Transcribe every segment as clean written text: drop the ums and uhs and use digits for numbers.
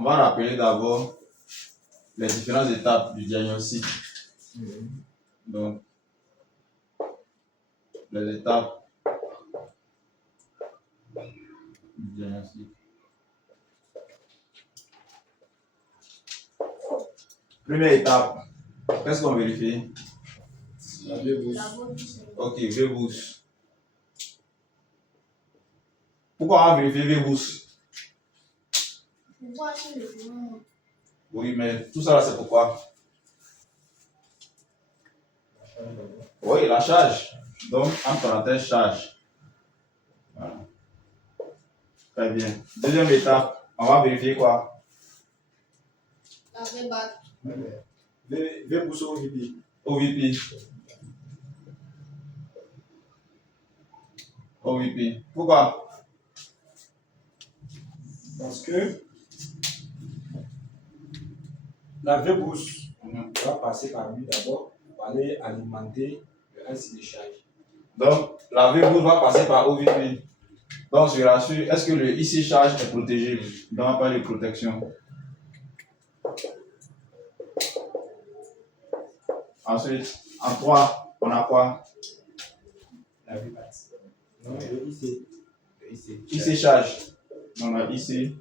On va rappeler d'abord les différentes étapes du diagnostic. Donc, les étapes du diagnostic. Première étape, qu'est-ce qu'on vérifie? La V-boost. Ok, V-boost. Pourquoi on va vérifier V-boost? Oui, mais tout ça là, c'est pourquoi? Oui, la charge. Donc, en parenthèse, charge. Voilà. Très bien. Deuxième étape, on va vérifier quoi? La V-bat. V-boost OVP. OVP. OVP. Pourquoi? Parce que la V-boost va passer par lui d'abord pour aller alimenter le reste des charges. Donc, la V-boost va passer par OVP. Donc, je rassure, est-ce que le IC charge est protégé? Donc, on parle de protection. Ensuite, en 3, on a quoi? La V-bat. Non, le IC. IC charge. On a IC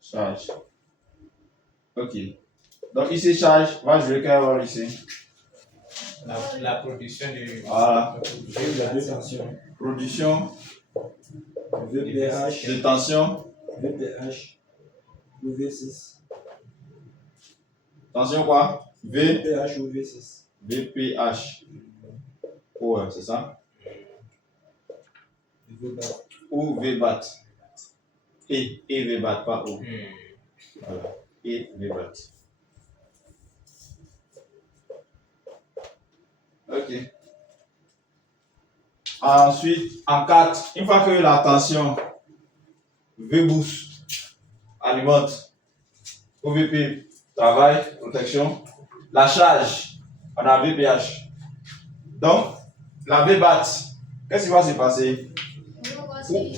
charge. Ok. Donc, IC charge va jouer quel rôle ici? La production du. Voilà. La détention. Production VPH. de tension. VPH. Ou V6. Tension quoi? VPH ou V6. VPH. Ouais, c'est ça? VBAT. Ou VBAT. Et VBAT, pas O. Voilà. Et VBAT. Ok. Ensuite, en 4, une fois que la tension V-boost alimente OVP, travail, protection, la charge, on a VPH. Donc, la VBAT, qu'est-ce qui va se passer?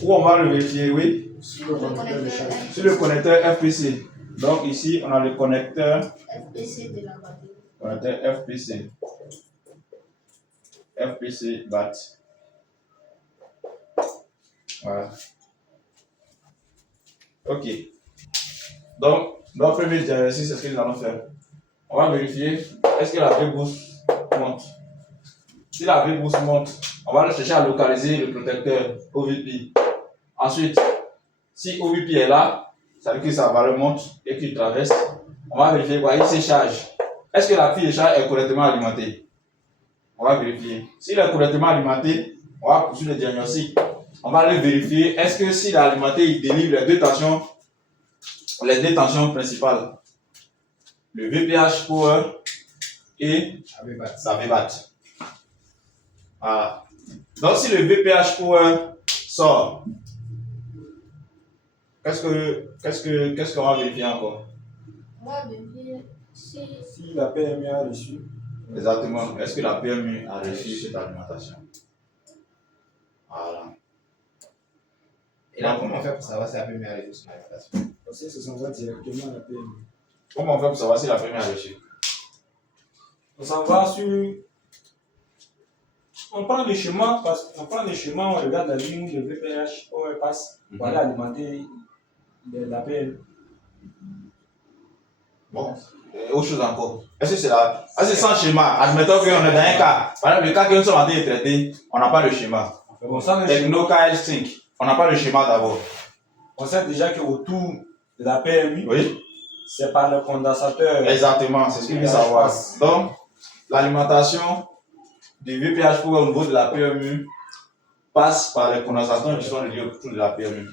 Où on va le vérifier, oui? Sur le connecteur de charge. Sur le connecteur FPC. Donc ici, on a le connecteur FPC de la batterie. Connecteur FPC. FPC BAT. Voilà. Ok. Donc, notre premier diagnostic, c'est ce que nous allons faire. On va vérifier, est-ce que la V-boost monte? Si la V-boost monte, on va chercher à localiser le protecteur OVP. Ensuite, si OVP est là, ça veut dire que sa valeur monte et qu'il traverse. On va vérifier quoi? Il se charge. Est-ce que la pile de charge est correctement alimentée? On va vérifier. S'il est correctement alimenté, on va poursuivre le diagnostic. On va aller vérifier, est-ce que s'il est alimenté, il délivre les deux tensions principales. Le VPH power et la VBAT. Voilà. Donc si le VPH power sort, qu'est-ce qu'on va vérifier encore? On va vérifier Si la PMU a reçu. Exactement. Est-ce que la PMU a reçu cette alimentation? Voilà. Et là, comment on fait pour savoir si la PMU a reçu son alimentation? Parce que ça s'envoie directement à la PMU. Comment on fait pour savoir si la PMU a reçu? On s'en va sur. On prend le chemin, on regarde la ligne où le VPH passe pour aller alimenter la PMU. Bon, autre chose encore. Est-ce que c'est là? Est-ce que sans schéma? Admettons qu'on est dans un cas. Par exemple, le cas que nous sommes en train de traiter, on n'a pas le schéma. Bon, sans le Techno KS5, on n'a pas le schéma d'abord. On sait déjà qu'autour de la PMU, Oui? c'est par le condensateur. Exactement, c'est ce qu'il veut savoir. Donc, l'alimentation du VPH pour au niveau de la PMU passe par les condensateurs qui sont reliés autour de la PMU.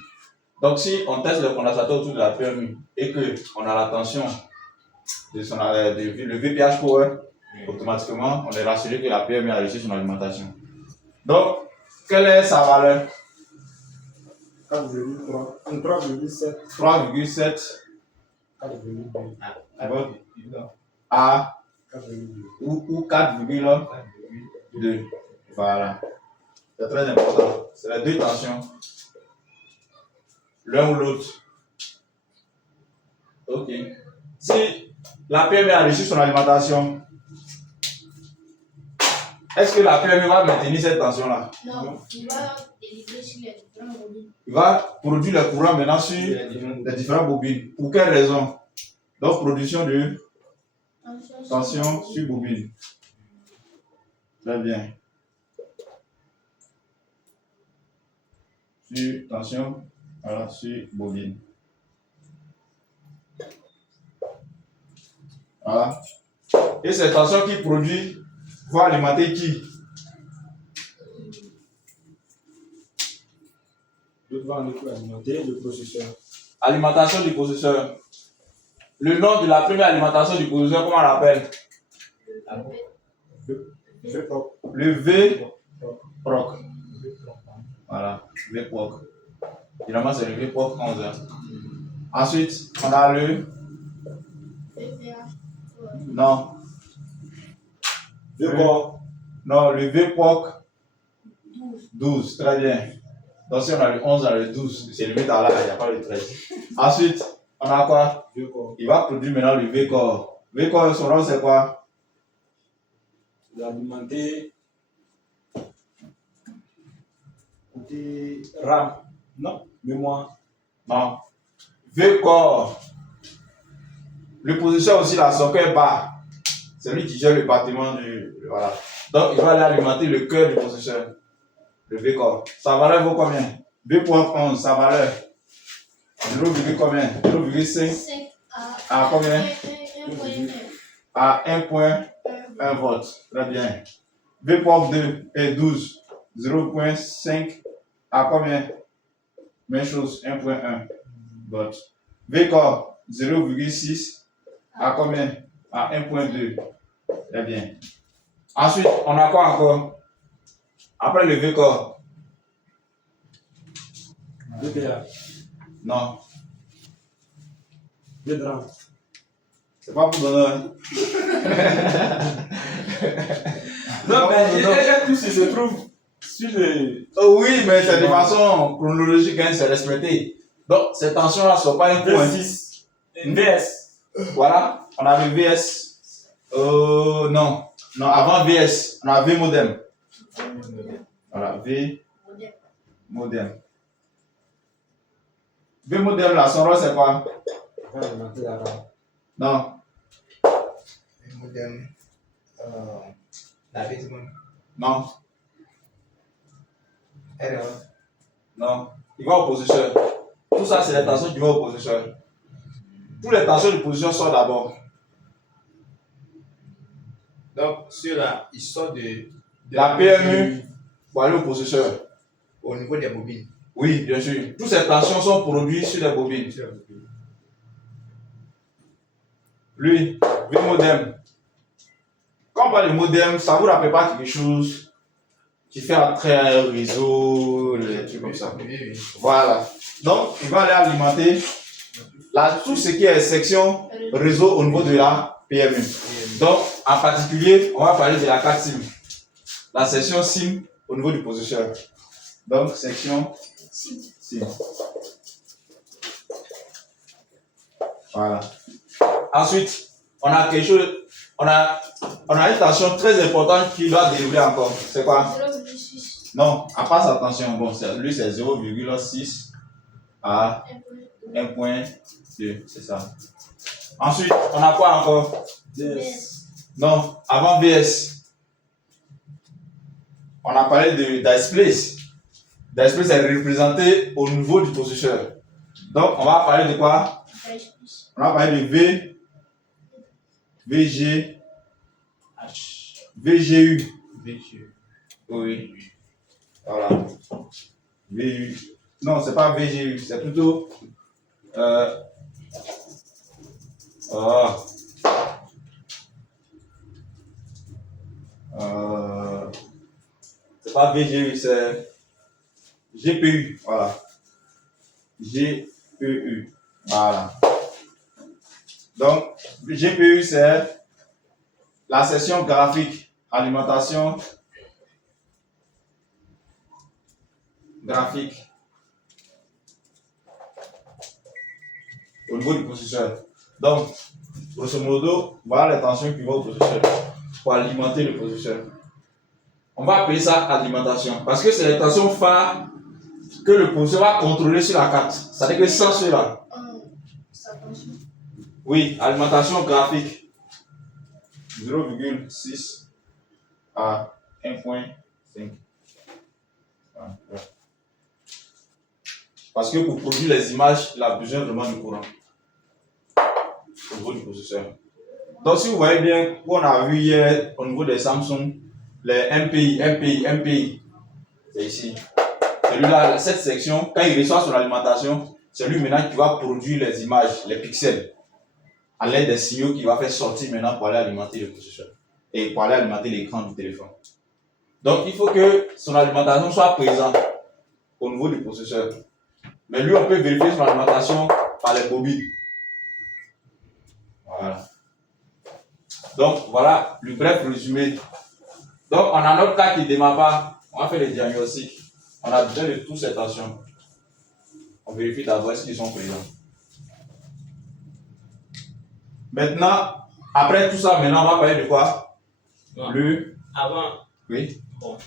Donc, si on teste le condensateur autour de la PMU et qu'on a la tension de le VPH power, automatiquement, on est rassuré que la PMU a reçu son alimentation. Donc, quelle est sa valeur? 4,3. 3,7. 3,7 4,2. à 4,2. ou 4,2. Voilà. C'est très important. C'est les deux tensions. L'un ou l'autre. Ok. Si la PME a reçu son alimentation, est-ce que la PME va maintenir cette tension-là? Non, il va délivrer sur les différents bobines. Il va produire le courant maintenant sur les différentes bobines. Pour quelle raison? Donc, production de tension sur bobine. Très bien. Sur tension, voilà, sur bobine. Voilà. Et cette tension qui produit va alimenter qui? L'autre va en effet alimenter le processeur. Alimentation du processeur. Le nom de la première alimentation du processeur, comment on l'appelle? Le V-PROC. Voilà, V-PROC. Finalement, c'est le V-PROC 11. Ensuite, on a le. Non. Non, le V-PROC 12. Très bien. Donc, si on a le 11, on a le 12. C'est le métal là, il n'y a pas le 13. Ensuite, on a quoi? Il va produire maintenant le V-Core. V-Core, son rôle, c'est quoi? L'alimenter côté RAM. Non, mémoire. Non. V-Core. Le processeur aussi, là, son cœur bat. C'est lui qui gère le battement du. Voilà. Donc, il va aller alimenter le cœur du processeur. Le V-Core. Sa valeur vaut combien? 2.11, sa valeur. 0, combien? 0,5 à combien? À 1.1 volt. Très bien. V-PROC 2 est 12. 0.5 à combien? Même chose, 1.1 volt. V-Core 0,6 à combien? À 1.2. Très bien. Ensuite, on a quoi encore? Après le V-Core. VPA. Non. VDRAM. C'est pas pour donner. Non, mais tout ce se trouve sur le. Oh oui, mais c'est de façon chronologique, hein, c'est respecté. Donc, ces tensions-là ne sont pas un point. VS. Voilà, on a le VS. Non. Non, avant VS, on a V modem. Voilà, V modem. V modem, là, son rôle, c'est quoi? Va alimenter la RAM. Non. Le modem. La bêtise. Non. Erreur. Non. Il va au processeur. Tout ça, c'est les tensions qui vont au processeur. Toutes les tensions du processeur sortent d'abord. Donc, ceux-là, ils sortent de La PMU pour aller au processeur. au niveau des bobines. Oui, bien sûr. Toutes ces tensions sont produites sur les bobines. Lui, le modem. Quand on parle de modem, ça vous rappelle pas quelque chose qui fait entrer un réseau, les trucs comme ça. Oui. Voilà. Donc, il va aller alimenter tout ce qui est section réseau au niveau de la PMU. Donc, en particulier, on va parler de la 4 SIM. La section SIM au niveau du processeur. Donc, section SIM. Voilà. Ensuite, on a quelque chose, on a une tension très importante qui doit délivrer encore. C'est quoi? 0,6. Non, à part sa tension, bon, lui c'est 0,6 à 1.2, c'est ça. Ensuite, on a quoi encore? VS. Non, avant VS, on a parlé d'I-Place. D'I-Place est représenté au niveau du processeur. Donc, on va parler de quoi? On va parler de VGU. Oui. Voilà. VU. Non, c'est pas VGU, c'est plutôt. C'est pas VGU, c'est GPU. Voilà. GPU. Voilà. Donc, le GPU, c'est la section graphique, alimentation graphique au niveau du processeur. Donc, grosso modo, voilà les tensions qui vont au processeur pour alimenter le processeur. On va appeler ça alimentation parce que c'est les tensions phares que le processeur va contrôler sur la carte. C'est-à-dire que sans cela, Sa tension. oui, alimentation graphique 0,6 à 1,5. Voilà. Parce que pour produire les images, il a besoin vraiment du courant au niveau du processeur. Donc, si vous voyez bien, qu'on a vu hier au niveau des Samsung, les MPI, c'est ici. Celui-là, cette section, quand il reçoit son alimentation, c'est lui maintenant qui va produire les images, les pixels, à l'aide des signaux qu'il va faire sortir maintenant pour aller alimenter le processeur et pour aller alimenter l'écran du téléphone. Donc, il faut que son alimentation soit présente au niveau du processeur. Mais lui, on peut vérifier son alimentation par les bobines. Voilà. Donc, voilà le bref résumé. Donc, on a notre cas qui ne démarre pas. On va faire le diagnostic. On a besoin de toutes ces tensions. On vérifie d'abord est-ce qu'ils sont présents. Maintenant, après tout ça, maintenant, on va parler de quoi? Bon. Le... Avant, Oui. bon.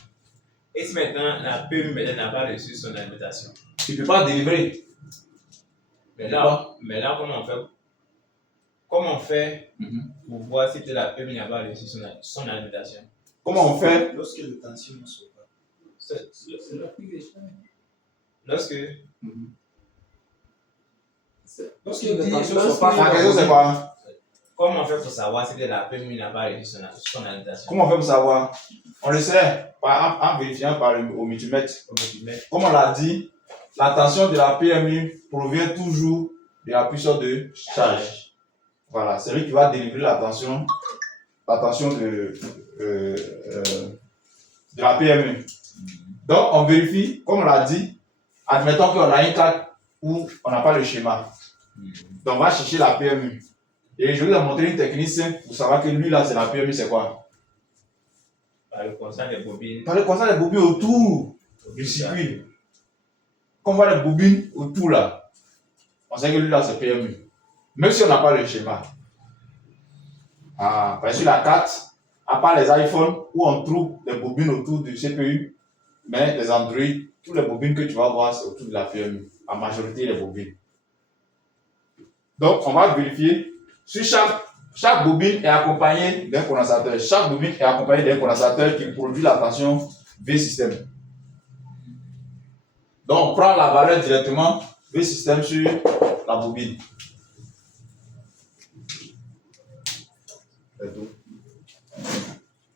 Et si maintenant la PMU n'a pas reçu son alimentation? Tu ne peux pas délivrer. Mais là, comment on fait pour voir si la PMU n'a pas reçu son alimentation? Comment on fait? Lorsque les tensions ne sont pas. C'est la prise des chaînes. Lorsque Lorsque les tensions ne sont pas. La question, c'est quoi? comment on fait pour savoir si la PMU n'a pas reçu son alimentation? Comment on fait pour savoir? On le sait en vérifiant au multimètre. Comme on l'a dit, la tension de la PMU provient toujours de la puissance de charge. Voilà, c'est lui qui va délivrer la tension de la PMU. Donc, on vérifie, comme on l'a dit, admettons qu'on a une carte où on n'a pas le schéma. Donc, on va chercher la PMU. Et je vais vous montrer une technique simple pour savoir que lui, là, c'est la PMU, c'est quoi? Par le constat des bobines. Par le constat des bobines autour du circuit. Quand on voit les bobines autour, là, on sait que lui, là, c'est PMU. Même si on n'a pas le schéma. Parce que la carte, à part les iPhones, où on trouve les bobines autour du CPU, mais les Android, toutes les bobines que tu vas voir, c'est autour de la PMU. La majorité des bobines. Donc, on va vérifier. Sur chaque bobine est accompagnée d'un condensateur. Chaque bobine est accompagnée d'un condensateur qui produit la tension V système. Donc, on prend la valeur directement V système sur la bobine. C'est tout.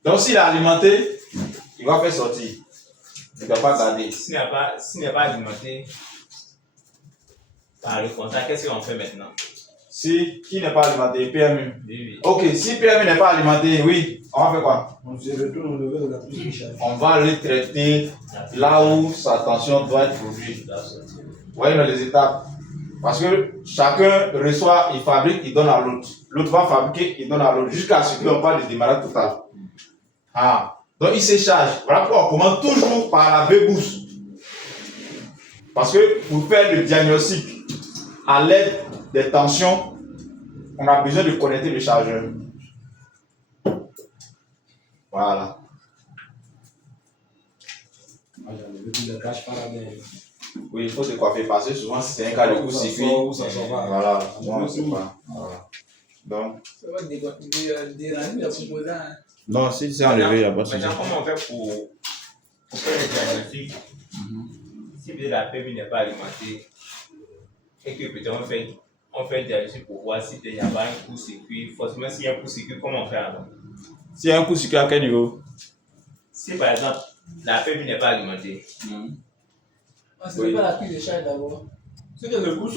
Donc, s'il est alimenté, il va faire sortir. Il ne doit pas garder. S'il n'est pas alimenté par le constat, qu'est-ce qu'on fait maintenant? Si qui n'est pas alimenté, PMU. Oui. Ok, si PMU n'est pas alimenté, oui, on va faire quoi? On se retourne au niveau de la prise de charge. On va le traiter là où sa tension doit être produite. Vous voyez dans les étapes. Parce que chacun reçoit, il fabrique, il donne à l'autre. L'autre va fabriquer, il donne à l'autre. Jusqu'à ce qu'on parle de démarrage total. Donc il se charge. Voilà pourquoi on commence toujours par la V-boost. Parce que pour faire le diagnostic à l'aide des tensions, on a besoin de connecter le chargeur. Voilà. Oui, il faut se coiffer parce que souvent c'est un cas de court-circuit. Voilà, souvent on sait pas. Voilà. Donc, Ça va déranger la composante. non, si c'est enlevé, il n'y a pas de souci. Maintenant, comment on fait pour faire le diagnostic? Si la PMU n'est pas alimentée et que peut-être on fait un diagnostic pour voir s'il n'y a pas un court-circuit. Forcément, s'il y a un court-circuit, comment on fait alors? S'il y a un court-circuit à quel niveau? Si par exemple, la PMU n'est pas alimentée, On ne sait pas la prise de charge d'abord. C'est que le coup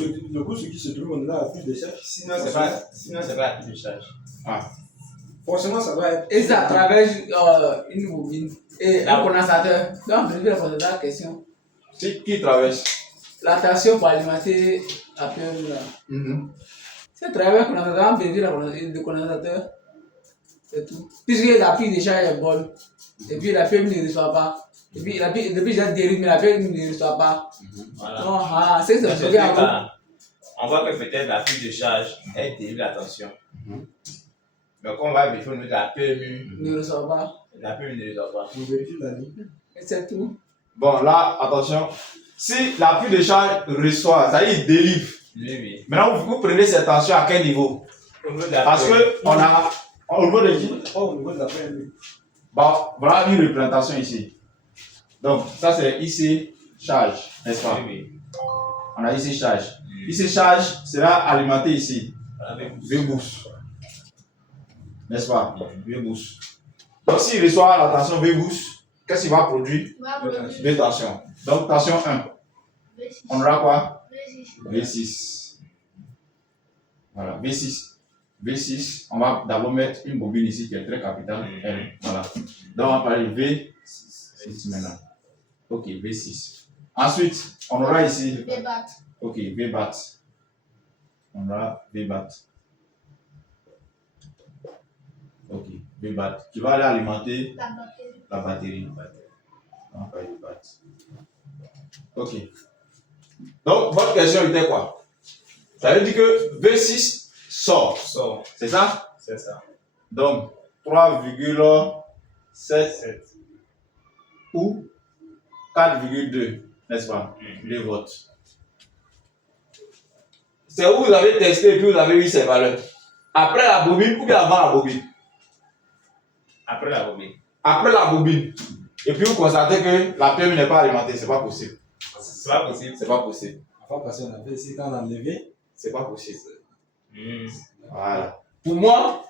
ce qui se trouve là, la prise de charge. sinon c'est pas la prise de charge. Forcément, ça va être. Et ça traverse une bobine et un condensateur. Donc, on vérifie la condensateur question. C'est qui traverse? La tension pour alimenter la PMU là. Si elle traverse le condensateur, on vérifie le condensateur. C'est tout. Puisque la prise de charge est bonne. Et puis la PMU ne reçoit pas. Et puis depuis j'ai dérive, mais la PMU ne reçoit pas. Voilà. Non, c'est ça. Dans ces deux cas, on voit que peut-être la prise de charge est délivre la tension. Mhm. Mais quand on va vérifier au niveau de la PMU, Ne ressort pas. la PMU ne les a pas. On vérifie la ligne. Et c'est tout. Bon, là, attention. Si l'appui de charge reçoit, ça y est, il délivre. Oui, oui. Maintenant, vous prenez cette tension à quel niveau? Au niveau de la Parce PMU, que on a, au niveau de qui? Oh, au niveau de la PMU. Bon, voilà une représentation ici. Donc, ça c'est ici charge, n'est-ce pas? oui, oui. On a ici charge. Ici charge sera alimenté ici. Avec V boost. N'est-ce pas? V boost. Donc, s'il reçoit la tension V boost, qu'est-ce qu'il va produire? Va produire Deux tensions. Donc, tension 1. V6. On aura quoi? V6. V6. Voilà, V6. V6, on va d'abord mettre une bobine ici qui est très capitale. L. Voilà. Donc, on va parler de V6 maintenant. Ok, V6. Ensuite, on aura ici. V bat. Ok, V bat. On aura V bat. Ok, V bat. Qui va aller alimenter La batterie. la batterie. On va parler de bat. Ok. Donc, votre question était quoi? Ça veut dire que V6 sort. sort. C'est ça? C'est ça. Donc, 3,7 7. ou 4,2, n'est-ce pas? 2 volts. C'est où vous avez testé et puis vous avez eu ces valeurs. Après la bobine ou bien avant la bobine? Après la bobine. Après la bobine. Et puis vous constatez que la PMU n'est pas alimentée. C'est pas possible. C'est pas possible. C'est pas possible. Avant, parce qu'on avait ici, quand on a levé, C'est pas possible. Hmm. Voilà. Pour moi,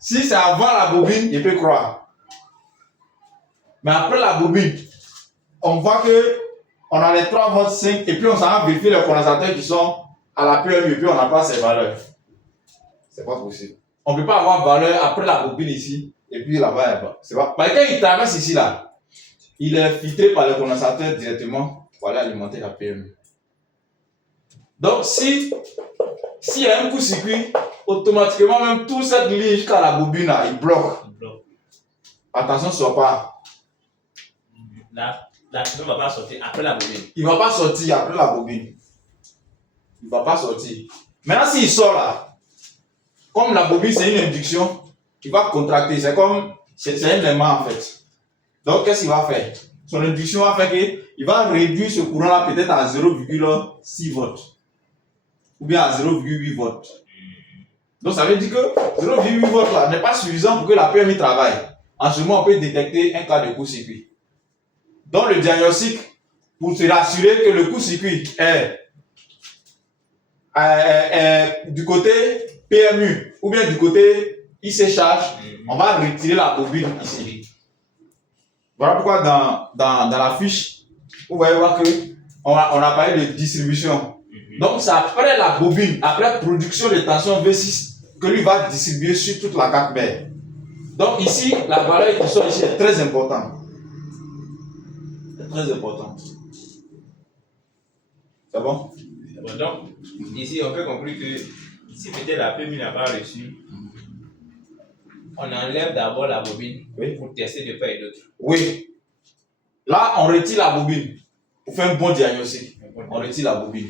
si c'est avant la bobine, je peux croire. Mais après la bobine, on voit que on a les 3 volts 5 et puis on s'en va vérifier les condensateurs qui sont à la PMU et puis on n'a pas ces valeurs. C'est pas possible. On ne peut pas avoir valeur après la bobine ici et puis là-bas. C'est pas. Parce que quand il traverse ici là, il est filtré par le condensateur directement pour aller alimenter la PMU. Donc si il y a un coup-circuit, automatiquement même toute cette ligne jusqu'à la bobine là, il bloque. Il bloque. Attention, soit pas. La ne va pas sortir après la bobine. Il ne va pas sortir après la bobine. Il ne va pas sortir. Maintenant, s'il sort là, comme la bobine c'est une induction, il va contracter. C'est comme, c'est un aimant en fait. Donc, qu'est-ce qu'il va faire? Son induction va faire qu'il va réduire ce courant là peut-être à 0,6 volts. Ou bien à 0,8 volts. Donc, ça veut dire que 0,8 volts là n'est pas suffisant pour que la PMI travaille. En ce moment, on peut détecter un cas de court-circuit. Donc, le diagnostic, pour se rassurer que le court-circuit est du côté PMU ou bien du côté IC charge, on va retirer la bobine ici. Voilà pourquoi dans la fiche, vous voyez voir que on a parlé de distribution. Donc, c'est après la bobine, après production de tension V6, que lui va distribuer sur toute la 4 mètres. Donc, ici, la valeur qui sort ici est très importante. C'est très importante. C'est bon? Bon, donc, ici, on peut conclure que si peut-être la PMU n'a pas reçu, on enlève d'abord la bobine pour tester de part et d'autre. Oui. Là, on retire la bobine pour faire un bon diagnostic. On retire la bobine.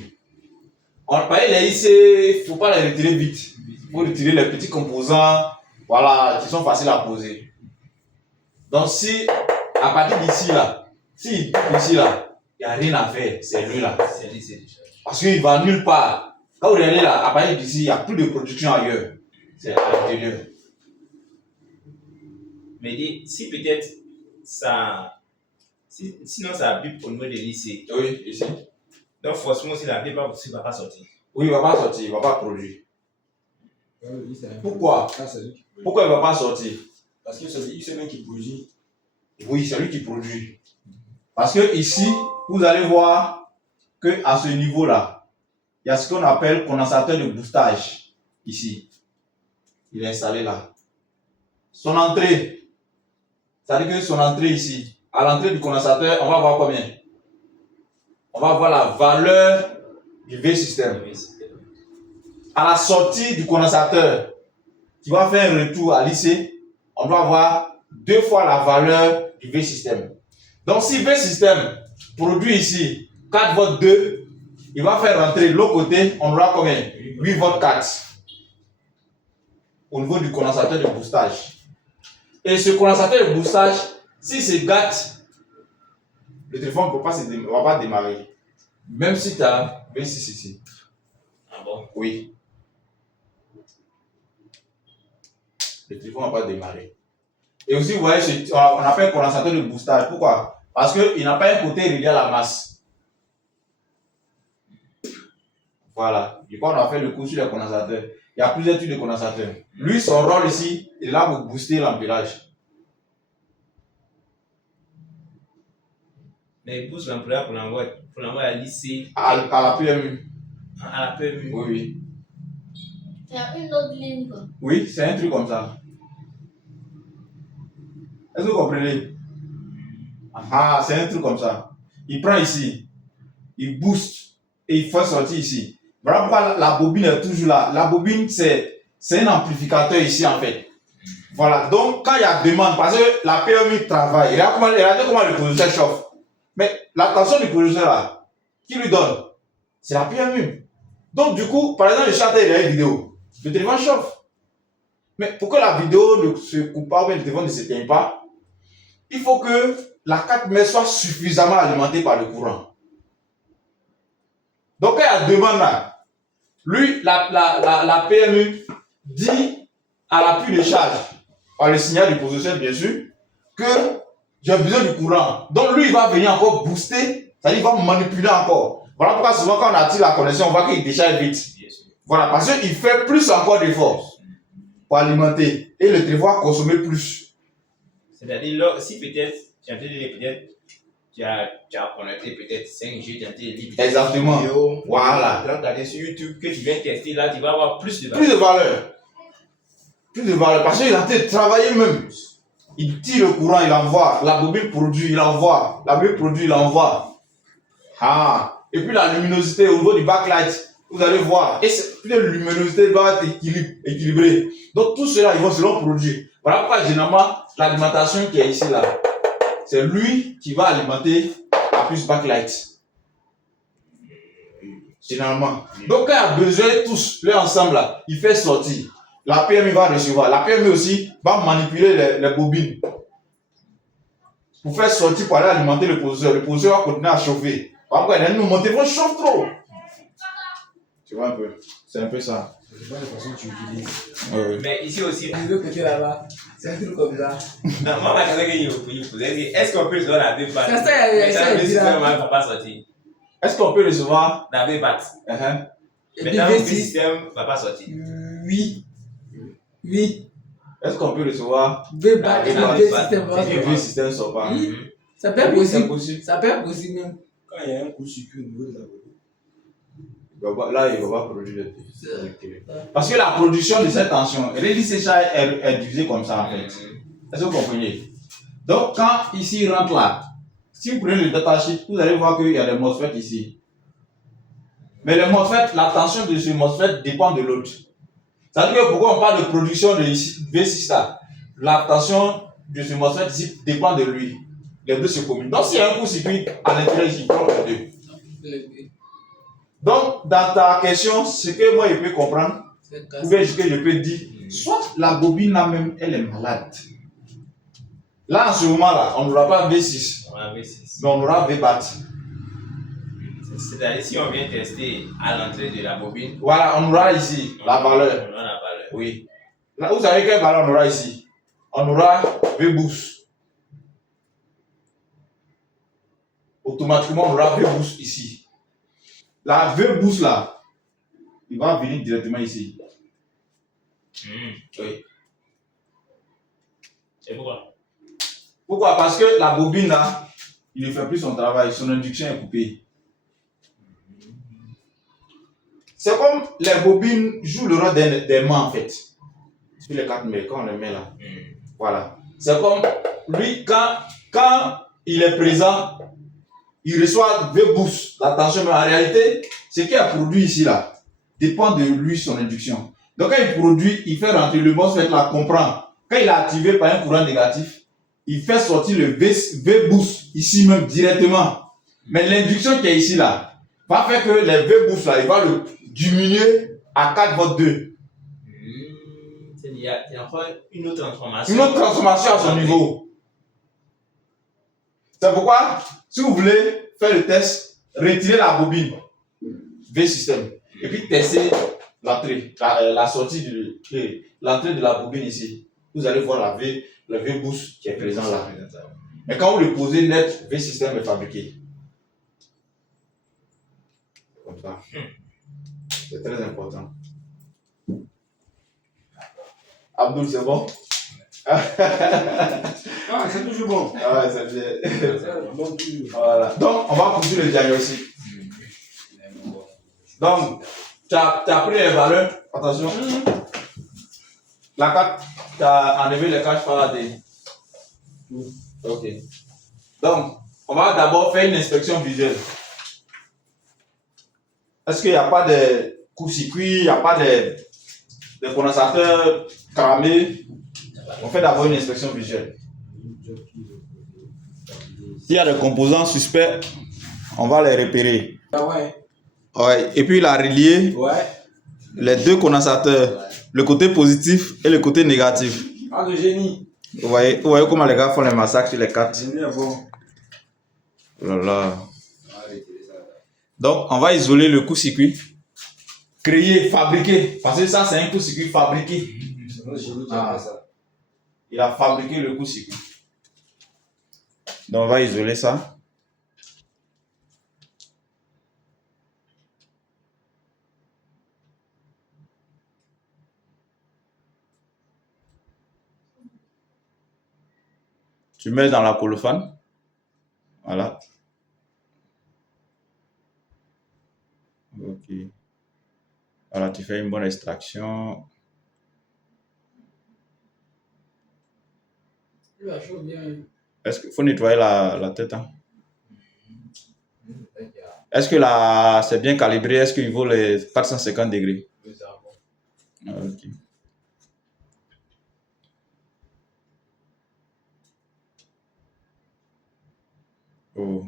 On parlait des IC, il ne faut pas les retirer vite. Il faut retirer les petits composants, voilà, qui sont faciles à poser. Donc, si, à partir d'ici là, si ici là, il n'y a rien à faire, c'est lui là. C'est lycée déjà. Parce qu'il ne va nulle part. Quand vous regardez là, à partir d'ici, il n'y a plus de production ailleurs. C'est à l'intérieur. Mais si peut-être ça. Sinon, ça bip au niveau des lycées. Oui, ici. Donc, forcément, si la bip ne va pas sortir. Oui, il ne va pas sortir, il ne va pas produire. lui, c'est un peu- Pourquoi? Ça, c'est lui qui produit. Pourquoi il ne va pas sortir? Parce que c'est lui même qui produit. Oui, c'est lui qui produit. Parce que ici, vous allez voir que à ce niveau-là, il y a ce qu'on appelle condensateur de boostage. Ici. Il est installé là. Son entrée. C'est-à-dire que son entrée ici. À l'entrée du condensateur, on va voir combien? On va voir la valeur du V-système. À la sortie du condensateur, qui va faire un retour à l'IC, on doit avoir 2 fois la valeur du V-système. Donc, si V-système produit ici 4 volts 2, il va faire rentrer de l'autre côté, on aura combien? 8 volts 4 au niveau du condensateur de boostage. Et ce condensateur de boostage, si c'est gâte, le téléphone ne va pas démarrer. Même si tu as V6 ici. Ah bon? Oui. Le téléphone ne va pas démarrer. Et aussi, vous voyez, on appelle condensateur de boostage. Pourquoi? Parce qu'il n'a pas un côté relié à la masse. Voilà. Du coup, on a fait le coup sur les condensateurs. Il y a plusieurs types de condensateurs. Lui, son rôle ici, il est là pour booster l'ampérage. Mais il pousse l'employeur pour l'envoyer à l'IC. À la PMU. À la PMU. Oui, oui. Il y a une autre ligne. Quoi. Oui, c'est un truc comme ça. Est-ce que vous comprenez? Ah, c'est un truc comme ça. Il prend ici, il booste et il fait sortir ici. Voilà pourquoi la bobine est toujours là. La bobine, c'est un amplificateur ici en fait. Voilà, donc quand il y a demande, parce que la PMU travaille, regardez comment le producteur chauffe. Mais la tension du producteur là, qui lui donne? C'est la PMU. Donc du coup, par exemple, le chanteur il a une vidéo, le téléphone chauffe. Mais pour que la vidéo ne se coupe pas ou le téléphone ne s'éteigne pas, il faut que la 4 mètres soit suffisamment alimentée par le courant. Donc quand il y a demande là, lui, la PMU dit à l'appui de charge, par le signal du positionnaire bien sûr, que j'ai besoin du courant. Donc lui, il va venir encore booster, c'est-à-dire il va manipuler encore. Voilà pourquoi souvent quand on attire la connexion, on voit qu'il décharge vite. Voilà, parce qu'il fait plus encore d'efforts pour alimenter et le téléphone va consommer plus. C'est-à-dire, si peut-être, tu as connecté peut-être 5G, tu as dit exactement. Vidéo, voilà. Tu vas regarder sur YouTube que tu viens tester là, tu vas avoir plus de valeur. Plus de valeur. Plus de valeur. Parce qu'il a été travaillé même. Il tire le courant, il envoie. La bobine produit, il envoie. La bobine produit, il envoie. Ah. Et puis la luminosité au niveau du backlight, vous allez voir. Et puis la luminosité doit être équilibrée. Donc tout cela, ils vont selon produit. Voilà pourquoi généralement, l'alimentation qui est ici là, c'est lui qui va alimenter la puce backlight. Généralement. Donc quand il y a besoin, tous, les ensemble là, il fait sortir. La PMU va recevoir. La PMU aussi va manipuler les bobines. Pour faire sortir, pour aller alimenter le poseur. Le poseur va continuer à chauffer. Après, il dit, mon téléphone chauffe trop. Tu vois un peu. C'est un peu ça. Je sais pas de façon que tu utilises. Oui. Mais ici aussi, De l'autre côté là-bas, c'est un truc comme ça. non, moi, la question que je posais, est-ce qu'on peut recevoir la V-Bat? C'est ça, il y a ça, il dit là. Le système va pas sortir. Est-ce qu'on peut recevoir La V-Bat. Et Maintenant, le puis V6. système va pas sortir. Oui. Oui. Est-ce qu'on peut recevoir V-Bat et Ah, le V-Bat. V-système va C'est le sortir. vieux système sort pas? Oui. Ça peut être Oui, c'est possible. possible. Ça peut être possible même. Quand il y a un court-circuit au niveau de la bobine, Là, il ne va pas produire de parce que la production de cette tension, l'élysséchage est divisé comme ça en fait. Est-ce que vous comprenez? Donc, quand ici il rentre là, si vous prenez le datasheet, vous allez voir qu'il y a des MOSFET ici. Mais le MOSFET, la tension de ce MOSFET dépend de l'autre. C'est-à-dire que pourquoi on parle de production de V6 là, la tension de ce MOSFET ici dépend de lui. Les deux se combinent. Donc, s'il y a un court-circuit à l'intérieur ici, il prend les deux. Donc, dans ta question, ce que moi je peux comprendre, ou bien ce que je peux dire, soit la bobine là même, elle est malade. Là, en ce moment-là, on n'aura pas V6, On a V6. mais on aura V-BAT. C'est-à-dire, si on vient tester à l'entrée de la bobine, Voilà, on aura ici la valeur. on aura la valeur. Oui. Là, vous savez quelle valeur on aura ici? On aura V-boost. Automatiquement, on aura V-boost ici. La V-boost là, il va venir directement ici. Oui. Et pourquoi? Pourquoi? Parce que la bobine là, il ne fait plus son travail, son induction est coupée. C'est comme les bobines jouent le rôle des mains en fait. Sur les 4 mètres, quand on les met là. Voilà. C'est comme lui, quand il est présent, il reçoit V-boost, la tension, mais en réalité, ce qui est produit ici là, dépend de lui, son induction. Donc quand il produit, il fait rentrer le MOSFET là, comprend. Quand il est activé par un courant négatif, il fait sortir le V-boost ici même directement. Mais l'induction qui est ici là, va faire que les V boost là, il va le diminuer à 4,2 volts. Il y a encore une autre transformation. Une autre transformation à son niveau. C'est pourquoi, si vous voulez faire le test, retirez la bobine V système et puis testez l'entrée, la sortie de l'entrée de la bobine ici. Vous allez voir le V boost qui est présent là. Et quand vous le posez net, V système est fabriqué. Comme ça. C'est très important. Abdul, c'est bon? Ah, c'est toujours bon. Ah ouais, c'est bien. C'est bon toujours. Voilà. Donc, on va poursuivre le diagnostic. Donc, tu as pris les valeurs. Attention. La carte, tu as enlevé les caches Faraday. Ok. Donc, on va d'abord faire une inspection visuelle. Est-ce qu'il n'y a pas de court-circuit, il n'y a pas de condensateurs cramés? On fait d'abord une inspection visuelle. S'il y a des composants suspects, on va les repérer. Ah ouais. Ouais. Et puis, il a relié Ouais. les deux condensateurs, le côté positif et le côté négatif. Ah, le génie. Vous voyez comment les gars font les massacres sur les cartes. C'est bien bon. Oh là là. Donc, on va isoler le court-circuit. Créer, fabriquer. Parce que ça, c'est un court-circuit fabriqué. C'est notre génie qui a fait ça. Il a fabriqué le court-circuit. Donc, on va isoler ça. Tu mets dans la colophane. Voilà. Ok. Voilà, tu fais une bonne extraction. Il va chaud bien. Est-ce qu'il faut nettoyer la tête? Hein? Est-ce que c'est bien calibré? Est-ce qu'il vaut les 450 degrés? Ah, ok. Oh.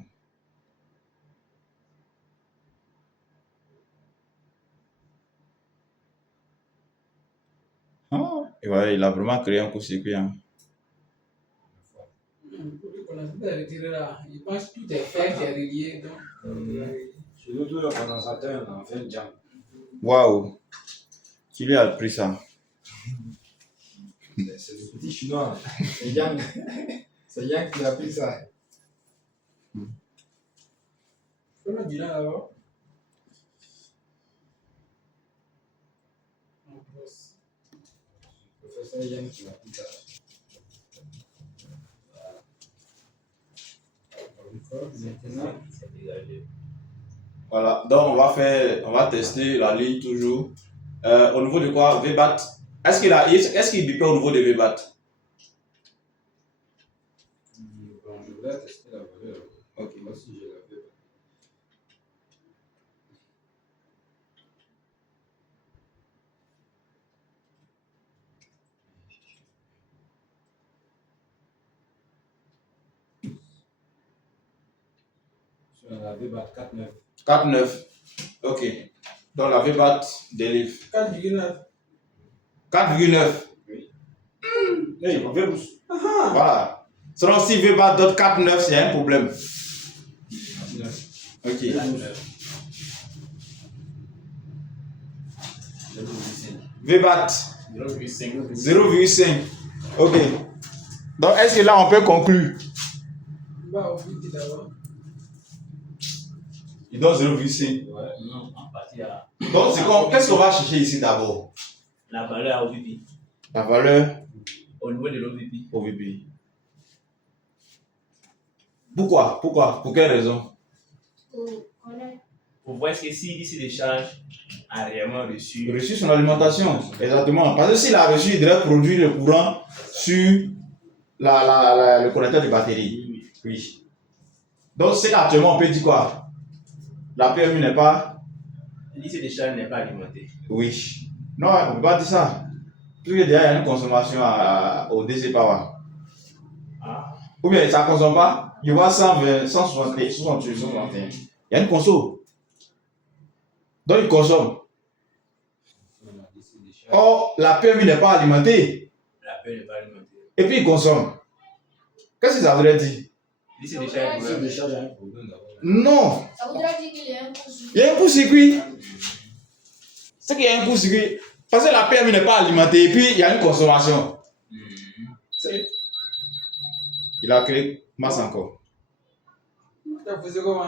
Ah, et ouais, il a vraiment créé un court-circuit. Hein. Il pense que tout est fait, c'est relié. Donc, Chez nous, tout le condensateur, on a fait un jam. Waouh! Qui lui a pris ça? C'est le petit chinois. C'est Yang. C'est Yang qui a pris ça. je peux le dire là-bas. Le professeur Yang qui a pris ça. Maintenant, C'est dégagé. Voilà, donc on va tester la ligne toujours. Au niveau de quoi? VBAT. Est-ce qu'il bipait au niveau de VBAT? bon, je voudrais tester la valeur. Ok. Moi si j'ai la valeur. Sur la VBAT 4.9. 4,9. Ok. Donc la VBAT délivre 4,9. 4,9. Hey, on fait boost. Voilà. Selon si VBAT donne 4,9, c'est un problème. Ok. VBAT 0,5. Ok. Donc est-ce que là on peut conclure? Bah, au bout d'abord. Il donne 0,5. Ouais, non, en partie à Donc c'est quoi? Qu'est-ce qu'on va chercher ici d'abord? la valeur OVP. La valeur Au niveau de l'OVP. OVP. Pourquoi? Pour quelle raison? Pour connaître. Pour voir ce que si l'ici de charge a réellement reçu. Reçu son alimentation, exactement. Parce que s'il a reçu, il devrait produire le courant sur le connecteur de batterie. Oui. Donc, c'est qu'actuellement, on peut dire quoi? La PMU n'est pas. L'ici de charge n'est pas alimenté. Oui. Non, on ne peut pas dire ça. Parce que déjà, il y a une consommation au DC Power. Ah. Ou bien, ça ne consomme pas. Il voit 120, 160, 161. Il y a une conso. Donc il consomme. Or, la PMU n'est pas alimentée. La paix n'est pas alimentée. Et puis il consomme. Qu'est-ce que ça voudrait dire? Lycée des chats, C'est déjà un problème d'abord. Non. Ça voudrait dire qu'il y a un coup Il y a un court-circuit. C'est qu'il y a un court-circuit. Parce que la PMU n'est pas alimentée et puis il y a une consommation. Il a créé masse encore. Ça faisait comment?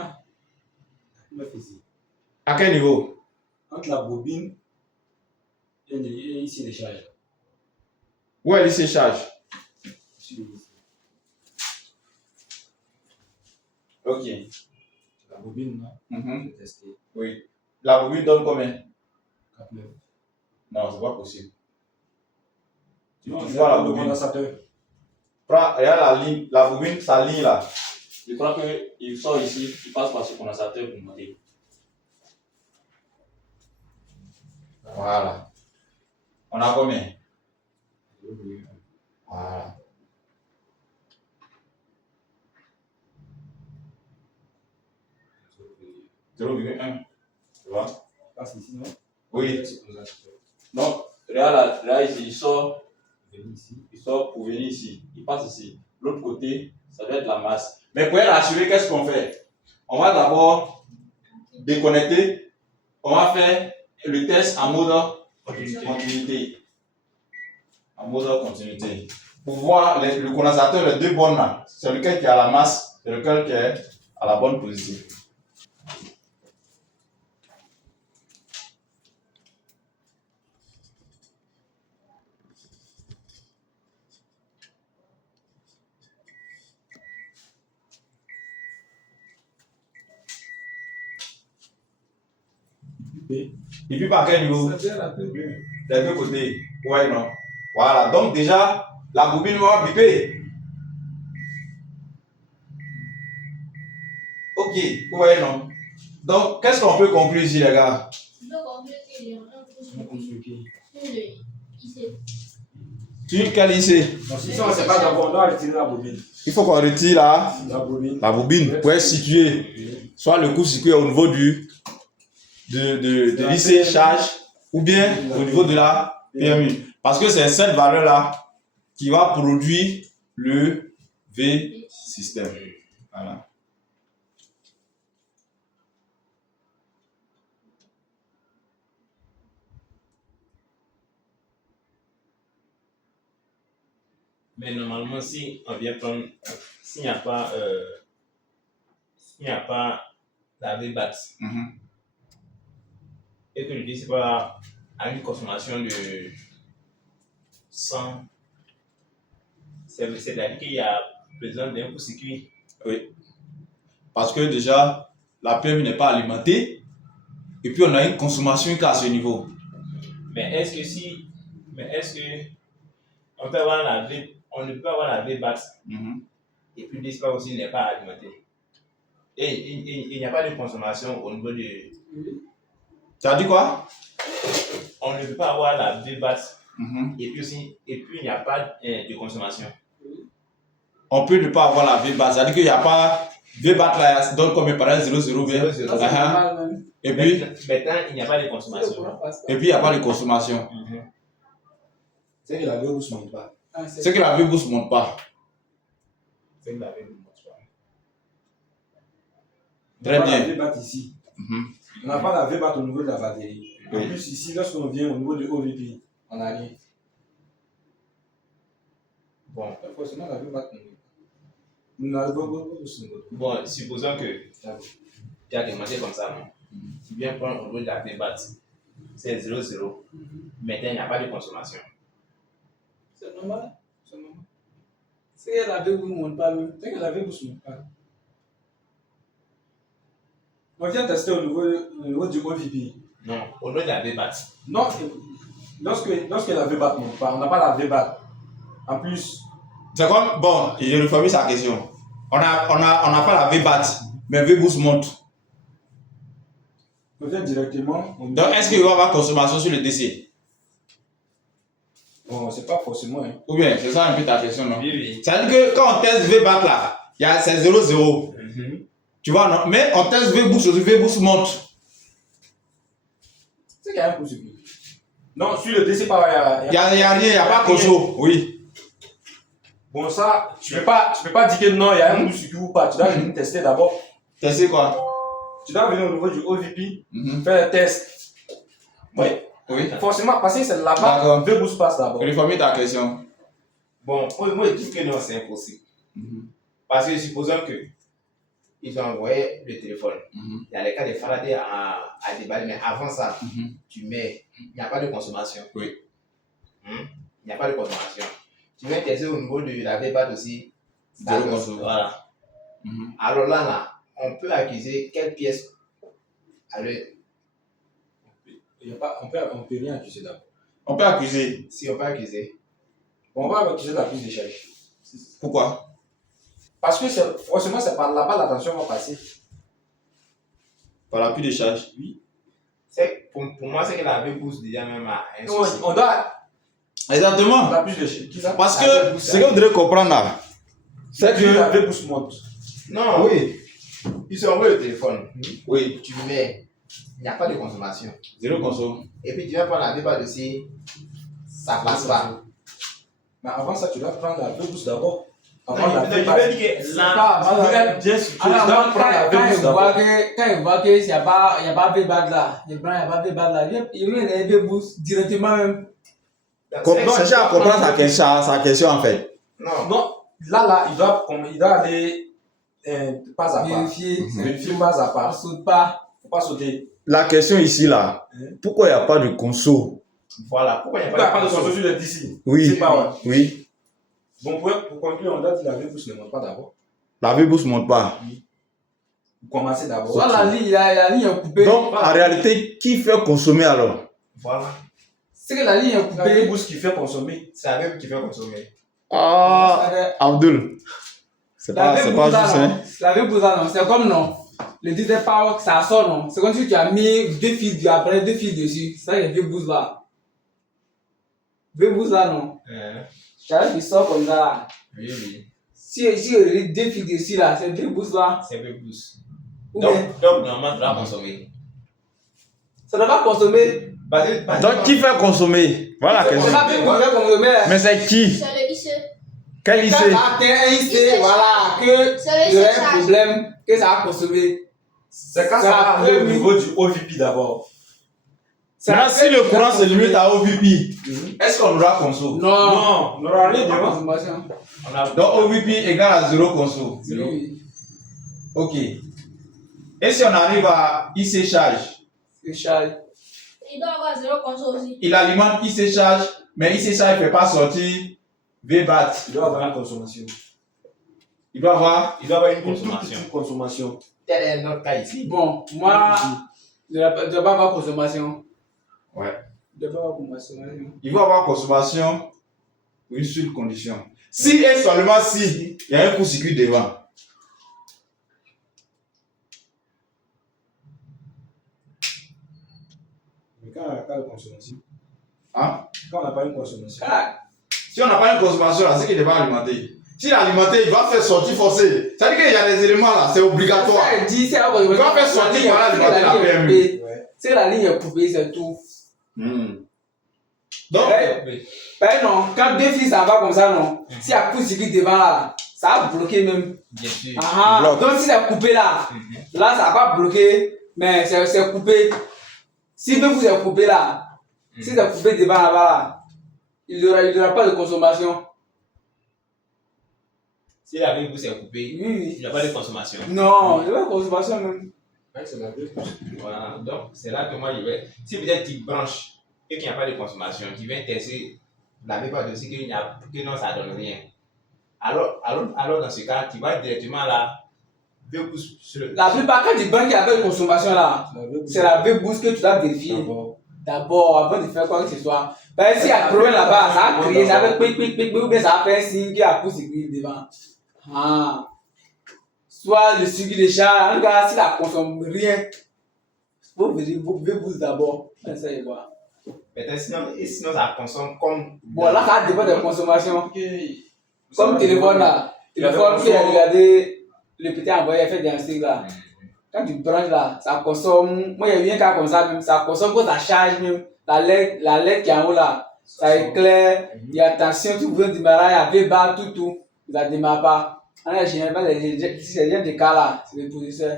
Le physique. À quel niveau? Entre la bobine et ici les charges. Où est le charge? Ok. La bobine, là, Mhm. j'ai testé. Oui. La bobine donne combien? 4,9. Non, c'est pas possible. Non, Tu c'est vois la le bobine. condensateur. Regarde la ligne, la bobine, sa ligne là. Je crois qu'il sort ici, il passe par ce condensateur pour monter. Voilà. On a combien? Voilà. C'est 0,1. Tu vois? passe ici, non? Oui. C'est condensateur. Donc, regarde là ici, Venez ici. il sort pour venir ici. Il passe ici. L'autre côté, ça doit être la masse. Mais pour être assuré, qu'est-ce qu'on fait? On va d'abord déconnecter. On va faire le test en mode continuité. En mode continuité. Pour voir le condensateur, les deux bonnes là, c'est lequel qui a la masse, c'est lequel qui est à la bonne position. Et puis par quel niveau? Ça vient la pub. Les deux côtés. Ouais, non. Voilà. Donc déjà, la bobine va biper. Ok. Ouais, non. Donc, qu'est-ce qu'on peut conclure ici, les gars? Je peux conclure qu'il y a un coup sur le IC. Tu quel ici? Donc, si ça, c'est pas d'abord, on doit retirer la bobine. Il faut qu'on retire La bobine. pour être situé. Soit le court-circuit au niveau de l'IC charge ou bien au niveau de la PMU. Parce que c'est cette valeur-là qui va produire le V système. Voilà. Mais normalement, si on vient prendre, s'il n'y a pas la V-BAT Mhm. et que le disque a une consommation de 100, c'est-à-dire qu'il y a besoin d'un court-circuit. Oui. Parce que déjà, la PMU n'est pas alimentée et puis on a une consommation qui est à ce niveau. Mais est-ce que on peut avoir on ne peut avoir la V-BAT Mhm. et puis le disque aussi n'est pas alimenté. Et il n'y a pas de consommation au niveau de. Tu as dit quoi? On ne peut pas avoir la V-BAT Mhm. et puis il n'y a pas de consommation. On peut ne pas avoir la V-BAT. C'est-à-dire qu'il n'y a pas V-BAT là, donc comme par exemple 0,0 bien. 0,0. Ça, c'est Uh-huh. normal, même. Et puis Maintenant, il n'y a pas de consommation. il n'y a pas de consommation. Mhm. C'est que la V-boost ne monte pas. Ah, C'est que la V-boost ne monte pas. C'est que la V ne monte pas. Très On a bien. la V-BAT ici. Mhm. On n'a pas la V-BAT au niveau de la batterie. En Oui. plus, ici, lorsqu'on vient au niveau du OVP, on n'a rien. Bon. Forcément, la V-BAT ne monte pas. Nous n'avons pas de Bon, supposons que tu as demandé comme ça, non? Tu viens prendre au niveau de la V-BAT, c'est 0,0. Maintenant, il n'y a pas de consommation. C'est normal. C'est normal. C'est que la pub ne monte pas même. C'est que la V-boost ne monte pas. On vient tester au niveau du OVP. Non, au niveau de la V-BAT. Non, lorsque la V-BAT ne monte pas, on n'a pas la V-BAT. En plus, C'est comme, bon, je reformule sa question. On n'a pas la V-BAT, mais V-boost monte. on vient directement. Donc, est-ce qu'il va y avoir consommation sur le DC? Bon, c'est pas forcément. Hein. Ou bien, c'est ça un peu ta question, non? Oui, oui. C'est-à-dire que quand on teste V-BAT là, c'est 0,0. Tu vois, non? Mais on teste V-boost, le V-boost monte. C'est qu'il y a un court-circuit. Non, sur le DC, pas. Il y a rien, il n'y a pas Koso. Oui. Bon, ça, tu peux pas dire que non, il y a un court-circuit ou pas. Tu dois venir tester d'abord. Tester quoi? Tu dois venir au niveau du OVP, Mhm. faire le test. Oui. Oui. Forcément, parce que c'est là-bas, D'accord. deux boosts passent d'abord. Reformer ta question. Bon, moi, je trouve que non, c'est impossible. Parce que supposons que ils ont envoyé le téléphone. Mhm. Il y a les cas de Faraday à déballer, mais avant ça, Mhm. tu mets, il n'y a pas de consommation. Oui. Il n'y a pas de consommation. Tu viens tester au niveau de la V-BAT aussi. Zéro conso. Voilà. Mhm. Alors là, on peut accuser quelle pièce à Il y a pas, on peut rien accuser d'abord. On peut accuser. si on peut accuser. Bon, on va accuser la prise de charge. Pourquoi? Parce que forcément, c'est par là-bas l'attention va passer. Par l'appui de charge. Pour moi, c'est que la V pousse déjà même à un Non, souci. on doit Exactement. la prise de charge. Qui ça? Parce La que V-boost, ce que vous devez comprendre là, c'est que la V-boost monte. Non, oui, ils ont envoyé le téléphone. oui, Tu mets, il n'y a pas de consommation. zéro conso. Et puis tu viens prendre la V-BAT aussi, ça passe pas. Mais avant ça, tu dois prendre la V-boost d'abord. Non, Avant la il veut V-boost. dire que C'est là, pas- Tu dois être bien sûr. Tu Alors, dois moi, prendre la quand V-boost il d'abord. voit qu'il n'y a pas V-BAT là, il prend, il n'y a pas V-BAT là, il vient les V-boost directement même. Cherchez à comprendre sa question en fait. non, Non, là, il doit aller pas à pas. Vérifier, Vérifier pas à on pas. ne saute pas. Faut pas sauter. La question ici là, pourquoi il n'y a pas de conso? voilà. Pourquoi il n'y a Pourquoi il n'y a pas pas de de conso sur le DC? Oui, C'est pas ouais. oui. Bon, pour conclure, on doit dire la V-boost ne monte pas d'abord. La V-boost monte pas. Vous commencez d'abord. Soit la ligne est coupée. Donc en réalité, qui fait consommer alors? Voilà. C'est que la ligne est La coupée. V-boost qui fait consommer. C'est la V qui fait consommer. Ah, Abdul. C'est La pas juste, hein. La V-boost là, non, c'est comme non. Le diesel power, ça sort non. C'est comme si tu as mis deux fils dessus. C'est ça le V-boost là. V-boost là non. Charles qui sort comme ça là. Oui, oui. Si il y a deux fils dessus là, c'est V-boost là. C'est V pousse. Ou Donc, bien, normalement, tu dois consommer. ça ne va pas consommer. Donc qui fait consommer? Voilà la C'est question. pas V-boost qui va consommer. Mais c'est qui? C'est le IC. Quel IC? Quand ça atteint un IC, voilà, que C'est il y le a IC un charge. problème, que ça va consommer. C'est quand Ça ça a arrive au prévu. niveau du OVP d'abord. Maintenant, si le courant se limite à OVP, est-ce qu'on aura conso? Non, Non, on n'aura rien pas devant. consommation. On a Donc OVP égale à zéro conso. Oui, Ok. Et si on arrive à IC charge, c'est charge. Il doit avoir zéro conso aussi. il alimente IC charge, mais IC charge ne fait pas sortir VBAT. Il doit avoir une consommation. Il doit avoir. il doit avoir une Une toute consommation. petite consommation. Tel est notre cas ici. Bon, moi, je ne dois pas avoir consommation. Ouais. Je ne dois pas avoir consommation. Il va avoir consommation pour une seule condition. Si et seulement si il y a un court-circuit devant. Mais quand on n'a pas de consommation, Hein? quand on n'a pas une consommation, Ah, Si on n'a pas une consommation là, c'est qu'il va alimenter. S'il est alimenté, il va faire sortie forcée. C'est-à-dire qu'il y a des éléments là, c'est obligatoire. ça, dit, c'est la consommation. Il va faire sortir par là, C'est que alimenter la ligne est PMU. coupée. ouais. C'est que la ligne est coupée, c'est tout. Donc, Oui. Ben non, quand deux fils ça va comme ça, non. Si y a court-circuit devant là, ça va bloquer même. Bien sûr. Ah, Bloc. donc si c'est coupé là, là ça va pas bloquer, mais c'est coupé. Si vous êtes coupé là, si c'est coupé devant là-bas là, il y aura pas de consommation. Si la V pousse est coupée, Oui, il n'y a pas de consommation. non, il y aura pas de consommation même. Ouais, c'est la V-boost. Voilà. Donc, c'est là que moi, je vais. Si peut-être tu branches et qu'il n'y a pas de consommation, tu viens tester la V pas aussi que non, ça ne donne rien. Alors, dans ce cas, tu vas directement là, V pousse sur le. La plupart quand tu branches qu'il y a pas de consommation là, La V-boost. c'est la V-boost que tu dois vérifier d'abord avant de faire quoi que ce soit. Parce que s'il y a un problème là-bas, ça va créer, ça va pic, ou bien ça va faire un signe qu'il y a un court-circuit devant. Ah. Soit le circuit de charge, en tout cas, si ça ne consomme rien, il faut vérifier, vous pouvez boost d'abord. Ça y voir. Peut-être sinon, ça consomme comme. Bon, là, ça dépend de la consommation. Comme téléphone là. Il y a Téléphone des qui a consos- regardé le petit envoyé, il fait diagnostic là. quand tu branches là, ça consomme. Moi, il y a bien qu'à comme ça, même, ça consomme que ça charge même. La LED qui est en haut là, ça éclaire. Il y a tension, tout besoin de démarrer, il y a V-bar, tout. Ça ne démarre pas. En général, si c'est bien des cas là, c'est le processeur.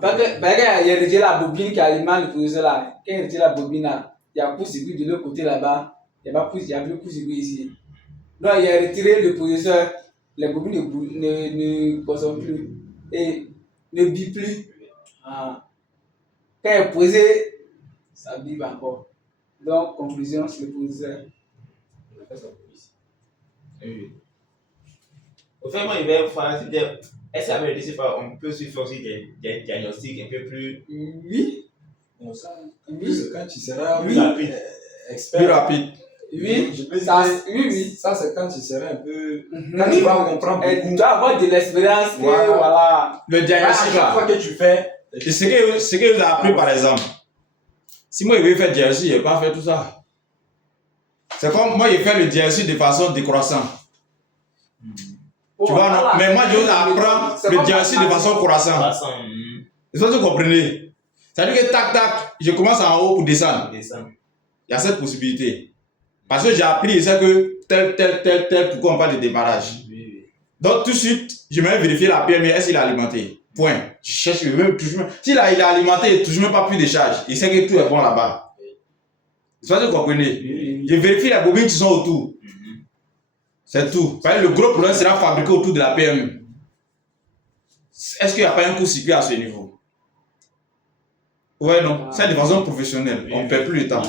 Parce qu'il y a déjà la bobine qui alimente le processeur là. Quand il y a déjà la bobine là, il y a court-circuit de l'autre côté là-bas. Il n'y a plus de court-circuit ici. Donc, il a retiré le processeur. Les bobines ne consomment plus. Et ne bip plus. Quand il est posé, ça bip encore. Donc, conclusion, c'est le processeur. Oui. Au fait, moi, il va faire. Est-ce qu'avec le DCPA, on peut se faire aussi des diagnostics un peu plus. Oui. Bon, ça, Oui. c'est quand tu seras Oui. expert. Plus rapide. Oui. Je peux Ça, dire, oui. ça, c'est quand tu seras un peu. Mhm. Quand tu vas comprendre Et beaucoup. tu dois avoir de l'expérience. que, Voilà. Voilà. Le À diagnostic chaque fois là. que tu fais. Et ce que vous avez appris par exemple. Si moi je vais faire diagnostic, je ne vais pas faire tout ça. C'est comme moi je fais le diagnostic de façon décroissante. Tu vois, non? Mais moi je vous apprends le diagnostic de façon croissante. Passant. Est-ce que vous comprenez? C'est-à-dire que tac tac, je commence en haut pour descendre. Descendre. Il y a cette possibilité. Parce que j'ai appris, je sais que tel, pourquoi on parle de démarrage. Oui. Donc tout de suite, je vais vérifier la PME, est-ce qu'il est alimenté? Point. Je cherche même toujours. S'il il est alimenté, il ne touche même pas plus de charge. Il sait que tout est bon là-bas. C'est ça que vous comprenez? Je vérifie les bobines qui sont autour. C'est tout. Parce que le gros problème sera fabriqué autour de la PME. Est-ce qu'il n'y a pas un court-circuit à ce niveau? Ouais, non. C'est de façon professionnelle. On ne perd plus le temps.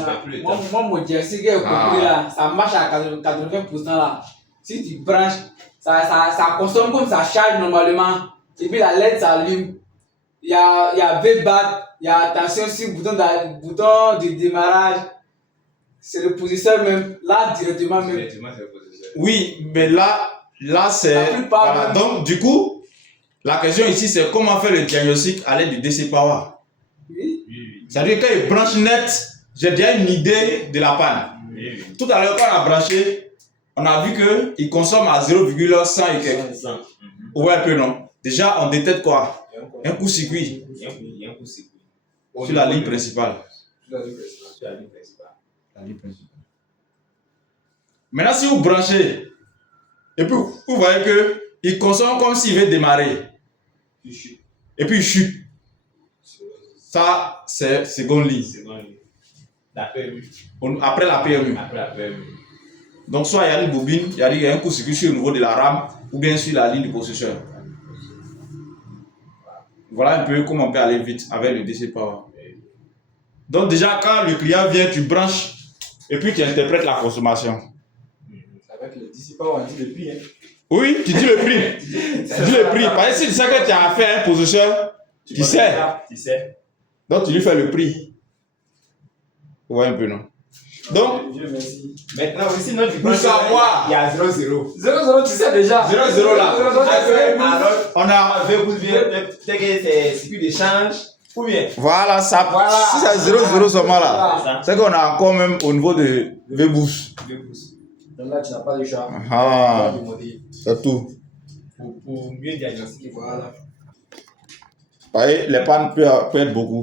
Moi, mon diagnostic est compris là, ça marche à 80% là. Si tu branches, ça consomme comme ça charge normalement. Et puis la LED s'allume. Il y a V-BAT, il y a attention sur le bouton de démarrage. C'est le processeur même, là directement même. Directement, c'est le processeur. Oui, mais là c'est. La plupart Voilà. même. Donc, du coup, la question ici, c'est comment faire le diagnostic à l'aide du DC Power. Oui. Oui. C'est-à-dire, quand il branche net, j'ai déjà une idée de la panne. Oui. Tout à l'heure, quand on a branché, on a vu qu'il consomme à 0,100 et quelques. Sans. Ouais, un peu non. Déjà, on détecte quoi? Un court-circuit Il y a un court-circuit. sur la ligne principale. Sur la ligne principale. Maintenant, si vous branchez, et puis vous voyez qu'il consomme comme s'il veut démarrer, et puis il chute. Ça, c'est seconde ligne. La PMU. Après la PMU. Après la PMU. Donc, soit il y a une bobine, il y a un court-circuit sur le niveau de la rame, ou bien sur la ligne du processeur. Voilà un peu comment on peut aller vite avec le DC Power. Donc, déjà, quand le client vient, tu branches, et puis tu interprètes la consommation. Avec le dissipant, on dit le prix. Hein. Oui, tu dis le prix. Tu dis le prix. Parce que si tu sais que tu as fait un processeur, tu sais. Tu sais. Donc, tu lui fais le prix. Ouais, un peu, non? Donc, Dieu merci. Maintenant, aussi, notre Pour savoir. il y a 0-0. 0-0, tu sais déjà. 0-0 là. Alors, On a. avec vous, peut-être que c'est circuit d'échange. Ou bien. Voilà, ça. Voilà. Si c'est 0-0 seulement là, Ça. c'est qu'on a encore même au niveau de V-Boost. Donc là, tu n'as pas de choix. Ah, Tu vas demander. c'est tout. Pour mieux diagnostiquer. Voilà. Vous voyez, les pannes peuvent être beaucoup.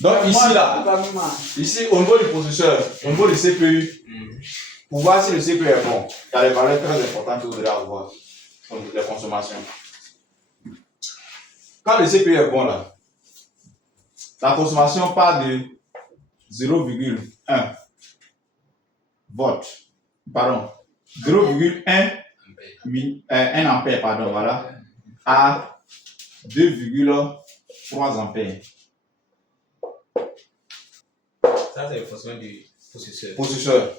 Donc, ici là, ici au niveau du processeur, au niveau du CPU, pour voir si le CPU est bon, il y a les valeurs très importantes que vous devez avoir pour les consommations. Quand le CPU est bon là, la consommation part de 0,1 volt, pardon, 0,1 1 ampère, pardon, voilà, à 2,3 ampères. Ça, c'est le fonctionnement du processeur. Processeur.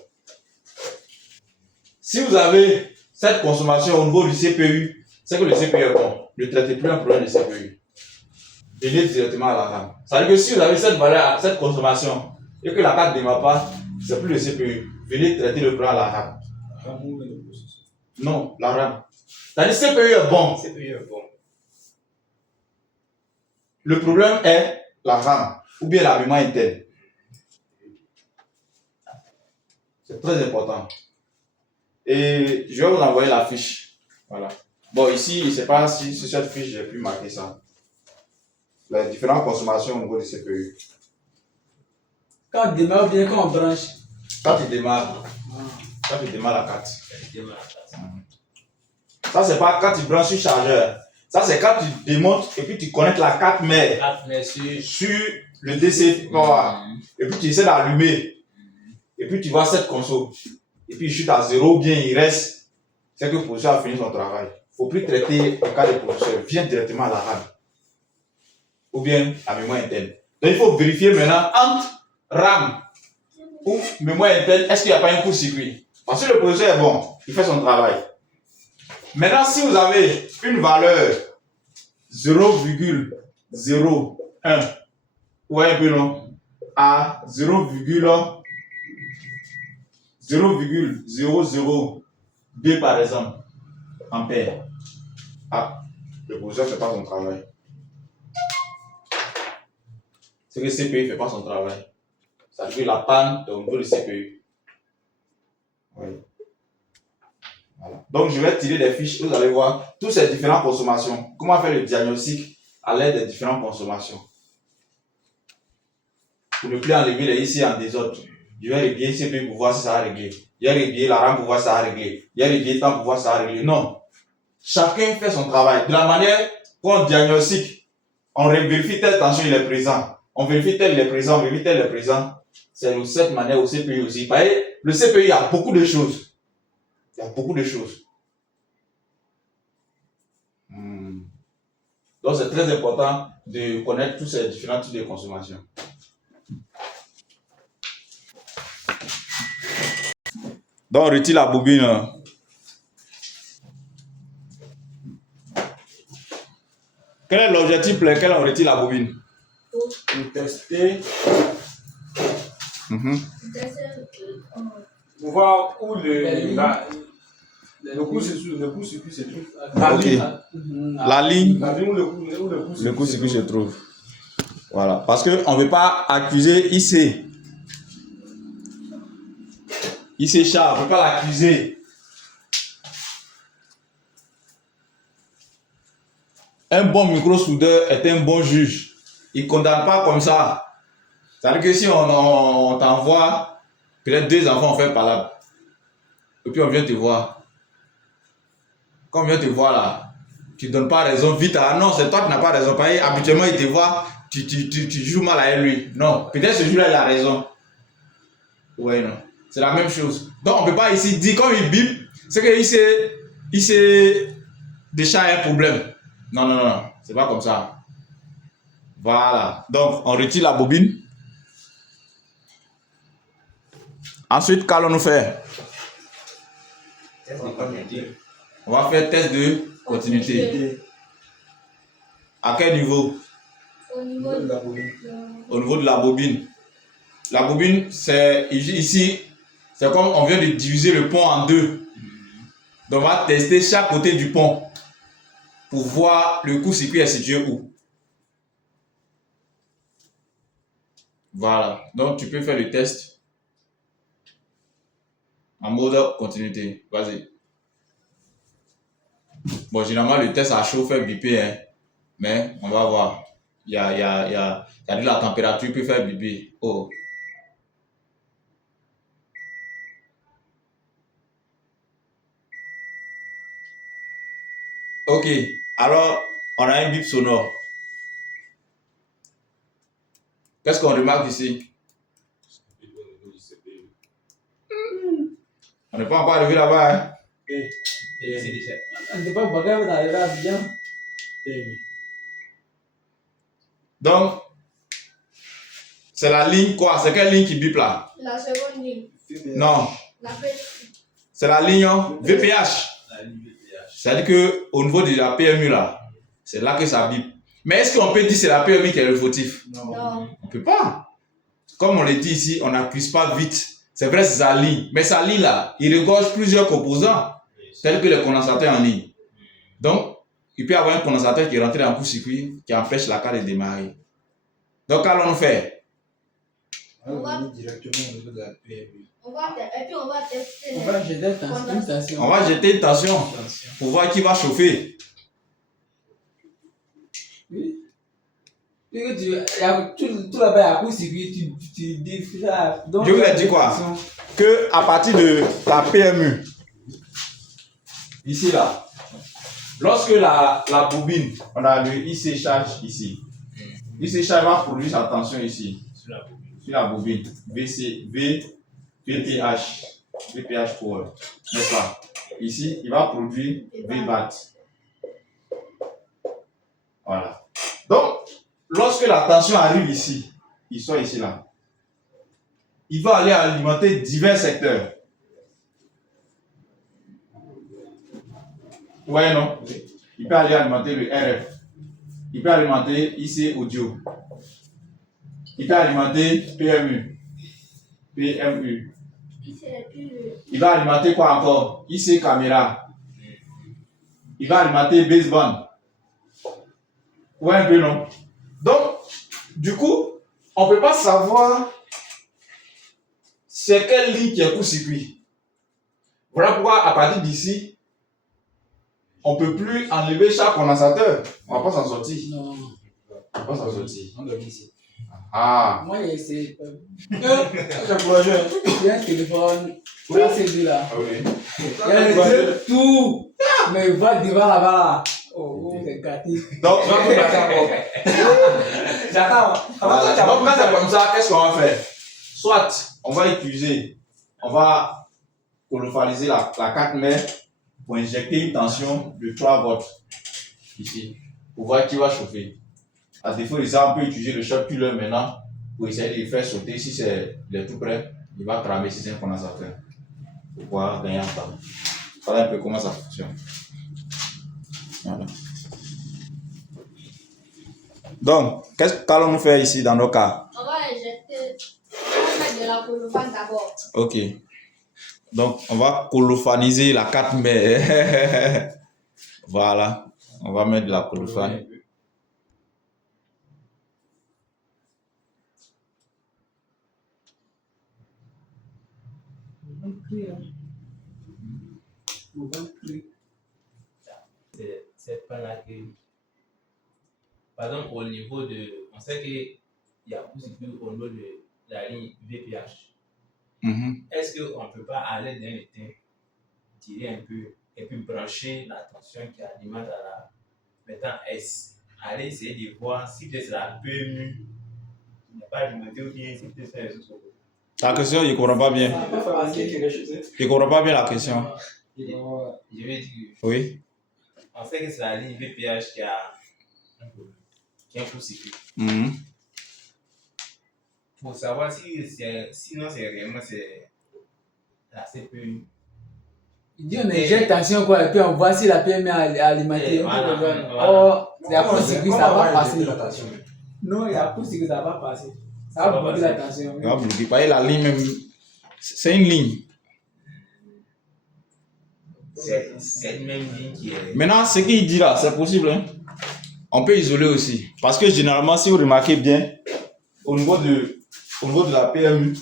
Si vous avez cette consommation au niveau du CPU, c'est que le CPU est bon. Ne traitez plus un problème de CPU. Venez directement à la RAM. C'est-à-dire que si vous avez cette valeur, cette consommation, et que la carte ne démarre pas, c'est plus le CPU. Venez traiter le problème à la RAM. Non, la RAM. C'est-à-dire que le CPU est bon. CPU est bon. Le problème est la RAM ou bien la mémoire interne. C'est très important. Et je vais vous envoyer la fiche. Voilà. Bon, ici, je ne sais pas si sur cette fiche j'ai pu marquer ça. Les différentes consommations au niveau du CPU. Quand on démarre ou bien quand on branche. Quand tu démarres la carte. Elle démarre à ça. Ça, c'est pas quand tu branches sur chargeur. Ça, c'est quand tu démontes et puis tu connectes la carte mère Ah, merci. sur le DC power. Et puis tu essaies d'allumer. Et puis tu vois cette console. Et puis il chute à 0 ou bien il reste. C'est que le processeur a fini son travail. Il ne faut plus traiter le cas de processeur. Viens directement à la RAM. Ou bien la mémoire interne. Donc il faut vérifier maintenant entre RAM ou mémoire interne, est-ce qu'il n'y a pas un court-circuit? Parce que le processeur est bon, il fait son travail. Maintenant, si vous avez une valeur 0,01, ou un peu non, à 0,002 par exemple, ampères, le processeur ne fait pas son travail. C'est que le CPU ne fait pas son travail. Ça veut dire la panne au niveau du CPU. Oui. Voilà. Donc, je vais tirer des fiches, vous allez voir toutes ces différentes consommations. Comment faire le diagnostic à l'aide des différentes consommations. Pour ne plus enlever les IC en désordre. Je vais régler le CPU pour voir si ça a réglé. Je vais régler la RAM pour voir si ça a réglé. Je vais régler le temps pour voir si ça a réglé. Non. Chacun fait son travail. De la manière qu'on diagnostique, on vérifie telle tension il est présent. On vérifie tel il est présent, on vérifie tel il est présent. C'est de cette manière au CPU aussi. Vous voyez, le CPU, il y a beaucoup de choses. Il y a beaucoup de choses. Donc, c'est très important de connaître tous ces différents types de consommation. Donc, on retire la bobine. Quel est l'objectif pour lequel on retire la bobine? Pour tester, pour voir où le court-circuit se trouve. Ok. La ligne où le court-circuit se trouve. Voilà. Parce qu'on ne veut pas accuser IC. IC Charles, on ne peut pas l'accuser. Un bon micro-soudeur est un bon juge. Il ne condamne pas comme ça. C'est-à-dire que si on t'envoie, peut-être 2 enfants ont fait palabre. Et puis on vient te voir. Quand on vient te voir là, tu ne donnes pas raison vite. Ah non, c'est toi qui n'as pas raison. Parce que habituellement, il te voit, tu joues mal avec lui. Non, peut-être ce jour-là, il a raison. Oui, non. C'est la même chose. Donc on ne peut pas ici dire, quand il bip, c'est qu'il s'est déjà un problème. Non, non, non, c'est pas comme ça. Voilà. Donc, on retire la bobine. Ensuite, qu'allons-nous faire? Test de continuité. On va faire test de continuité. À quel niveau? Au niveau de la Au niveau de la bobine. La bobine, c'est ici, c'est comme on vient de diviser le pont en 2. Donc, on va tester chaque côté du pont pour voir le court-circuit est situé où. Voilà. Donc, tu peux faire le test en mode continuité. Vas-y. Bon, généralement, le test à chaud fait biper, hein. Mais on va voir. Il y a de la température peut faire biper. Oh. Ok. Alors, on a un bip sonore. Qu'est-ce qu'on remarque ici? On n'est pas encore arrivé là-bas, hein? Et c'est déjà. On ne peut pas bagarre d'arriver à bien. Donc, c'est la ligne quoi? C'est quelle ligne qui bip là? la seconde ligne. Non, La petite. c'est la ligne VPH. C'est-à-dire qu'au niveau de la PMU là, c'est là que ça bip. Mais est-ce qu'on peut dire que c'est la PMU qui est le fautif? Non. On ne peut pas. Comme on le dit ici, on n'accuse pas vite. C'est vrai, c'est sa ligne. Mais sa ligne là, il regorge plusieurs composants, tels que les condensateurs en ligne. Donc, il peut y avoir un condensateur qui est rentré en court-circuit qui empêche la carte de démarrer. Donc, qu'allons-nous faire? On va venir directement au niveau de la PMU. Et puis on va tester. On va jeter une tension. On va jeter une tension pour voir qui va chauffer. Oui. Tout là-bas, il y a coup circuit, tu défiles là. Je vous ai dit quoi? Que à partir de la PMU, ici là, lorsque la bobine, on a le IC charge ici. L'IC charge va produire sa tension ici, sur la bobine, VPH pour, n'est-ce pas? Ici, il va produire VBAT. Voilà. Donc, lorsque la tension arrive ici, il sort ici là, il va aller alimenter divers secteurs. Ouais, non? Il peut aller alimenter le RF. Il peut alimenter IC audio. Il peut alimenter PMU. Il va alimenter quoi encore? IC caméra. Il va alimenter baseband. Ouais, un peu non. Donc, du coup, on ne peut pas savoir c'est quelle ligne qui est court-circuit. Voilà pourquoi, à partir d'ici, on ne peut plus enlever chaque condensateur. On ne va pas s'en sortir. Non. On ne va pas s'en sortir. On doit ici. Ah. Moi, j'ai essayé. C'est courageux. Il y a un téléphone, il y a ces deux-là. Ah oui. Il y a les deux, tout. Mais il va devant là-bas là. Oh, c'est gâté. Donc, J'attends. voilà. Donc, quand c'est comme ça, qu'est-ce qu'on va faire? Soit, on va colophaliser la 4 mètres pour injecter une tension de 3 volts ici, pour voir qui va chauffer. À défaut de ça, on peut utiliser le choc culeur maintenant pour essayer de le faire sauter. Si il est tout prêt, il va cramer si c'est un condensateur pour pouvoir gagner en temps. Voilà un peu comment ça fonctionne. Voilà. Donc, qu'allons-nous faire ici dans nos cas? On va injecter, on va mettre de la colophane d'abord. Ok. Donc, on va colophaniser la 4 mètres. Voilà. On va mettre de la colophane. C'est pas là que. Par exemple, au niveau de. On sait qu'il y a beaucoup de au niveau de la ligne VPH. Est-ce qu'on ne peut pas aller dans le temps, tirer un peu, et puis brancher la tension qui alimente à la maintenant S? Aller essayer de voir si peut-être la PMU n'est pas alimentée ou bien si peut-être c'est les autres. La question, je ne comprends pas bien. Je ne comprends pas bien la question. Je vais dire. Oui. On sait que c'est la ligne VPH qui a un court-circuit. Pour savoir sinon c'est réellement la CPU. Il dit on injecte tension quoi et puis on voit si la PME est alimentée. Oh, il y a court-circuit, ça va passer. Non, il y a court-circuit, ça va passer. Ça va bloquer la tension. Ça va bloquer. Parce que la ligne même, c'est une ligne. C'est une même ligne qui est. Maintenant, ce qu'il dit là, c'est possible. Hein? On peut isoler aussi. Parce que généralement, si vous remarquez bien, au niveau de la PMU,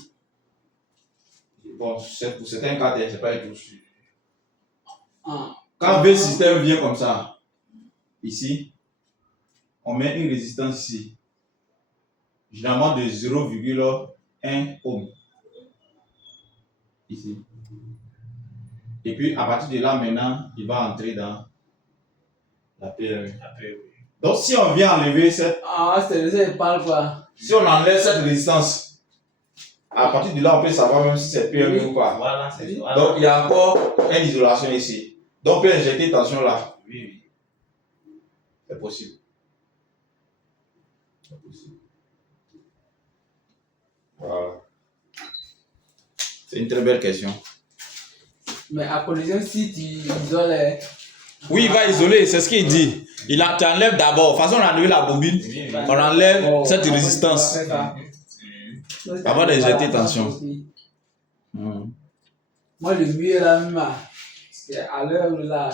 bon, pour certains cas, c'est pas du tout sûr. Quand V système vient comme ça, ici, on met une résistance ici, généralement de 0,1 ohm. Ici. Et puis, à partir de là, maintenant, il va entrer dans la PMU. Donc, si on vient enlever cette... c'est ça, il parle quoi? Si on enlève cette résistance, à partir de là, on peut savoir même si c'est PMU ou quoi. Voilà, voilà. Donc, il y a encore une isolation ici. Donc, on peut injecter tension là. Oui. C'est possible. C'est possible. Voilà. C'est une très belle question. Mais à condition si tu isoles. Oui, il va isoler, c'est ce qu'il dit. Tu enlèves d'abord. De toute façon, on a enlevé la bobine. On enlève cette résistance. Avant d'injecter tension. Moi, le mieux là, même, c'est à l'heure là,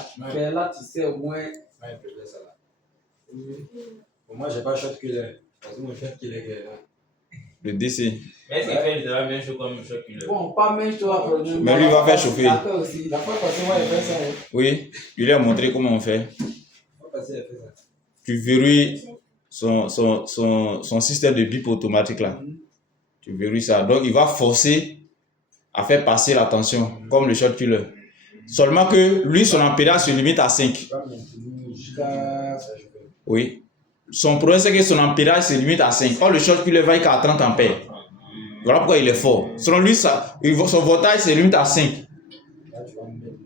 tu sais au moins. Ouais, peut-être ça là. Pour moi, j'ai pas shot que l'air. Parce que mon shot qu'il est là. le DC. Mais est-ce qu'il fait la même chose comme le choc killer? Bon, pas même chose à produire. Mais lui, il va faire chauffer. D'accord aussi. La fois passée, moi, il fait ça. Oui, je lui ai montré comment on fait. La fois passée, il fait ça. Tu verrouilles son système de bip automatique là. Tu verrouilles ça. Donc, il va forcer à faire passer la tension, comme le short killer. Seulement que lui, son ampérage se limite à 5. Il va maintenir jusqu'à ça. Oui. Son problème, c'est que son ampérage se limite à 5. Or, le short killer va qu'à 30 ampères. Voilà pourquoi il est fort. Selon lui, son voltage se limite à 5.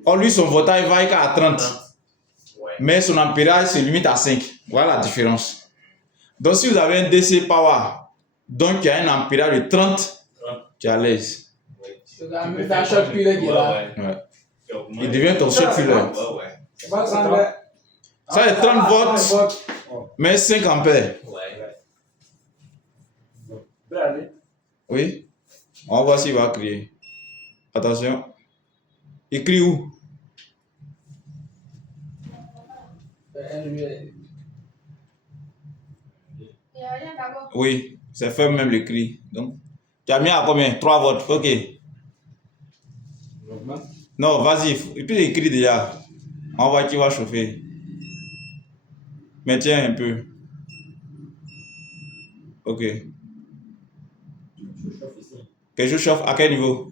Or, lui, son voltage va qu'à 30. Mais son ampérage se limite à 5. Voilà la différence. Donc, si vous avez un DC Power, donc il y a un ampérage de 30, tu es à l'aise. C'est un short killer qui est là. Ouais. Il devient ton short killer. C'est pas ça, Ça est 30 volts, mais 5 ampères. peut aller. Oui. On va voir s'il va crier. Attention. Il crie où? Il y a rien d'abord. Oui. C'est fait même le cri. Donc, tu as mis à combien? 3 volts. Ok. Non, vas-y. Et puis il crie déjà. On voit qu'il va chauffer. Mais tiens un peu. Ok. Que je chauffe à quel niveau?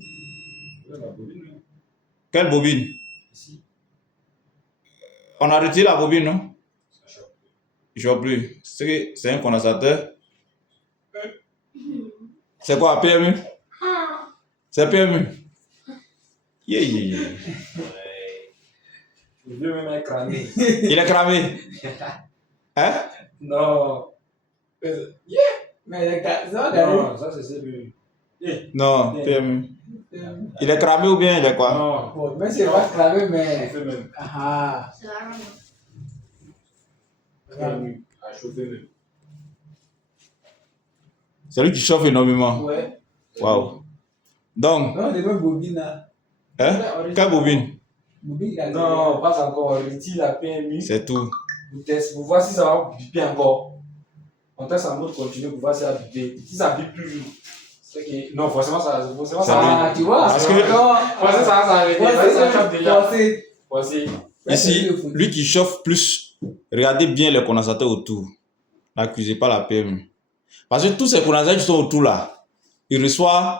Quelle bobine? On a retiré la bobine, non? Je ne vois plus. C'est un condensateur. C'est quoi, PMU? C'est PMU. Yeah, yeah, yeah. Le vieux même est cramé. Il est cramé. Hein? Non. Mais les gars, ça va Non, ça c'est celui. Non, PMU. Il est cramé ou bien il est quoi? Non. Bon, mais c'est pas cramé, On mais. fait même. Ah. C'est la rame. Cramé. À chauffer même. C'est lui qui chauffe énormément. Ouais. Waouh. Donc, Non, les mêmes bobines là. hein? Quelle bobine? Bobine, il a Non, pas encore. On retire la PMU. C'est tout. Vous testez pour voir si ça va biper encore. On teste en mode continu pour voir si ça va biper. Si ça bipe plus vite, c'est que. Non, forcément ça. Ah, tu vois? Parce que- Forcément ça va s'arrêter. Ça chauffe déjà. Forcé. Voici. Ici, lui qui chauffe plus, regardez bien les condensateurs autour. N'accusez pas la PMU. Parce que tous ces condensateurs qui sont autour là, ils reçoivent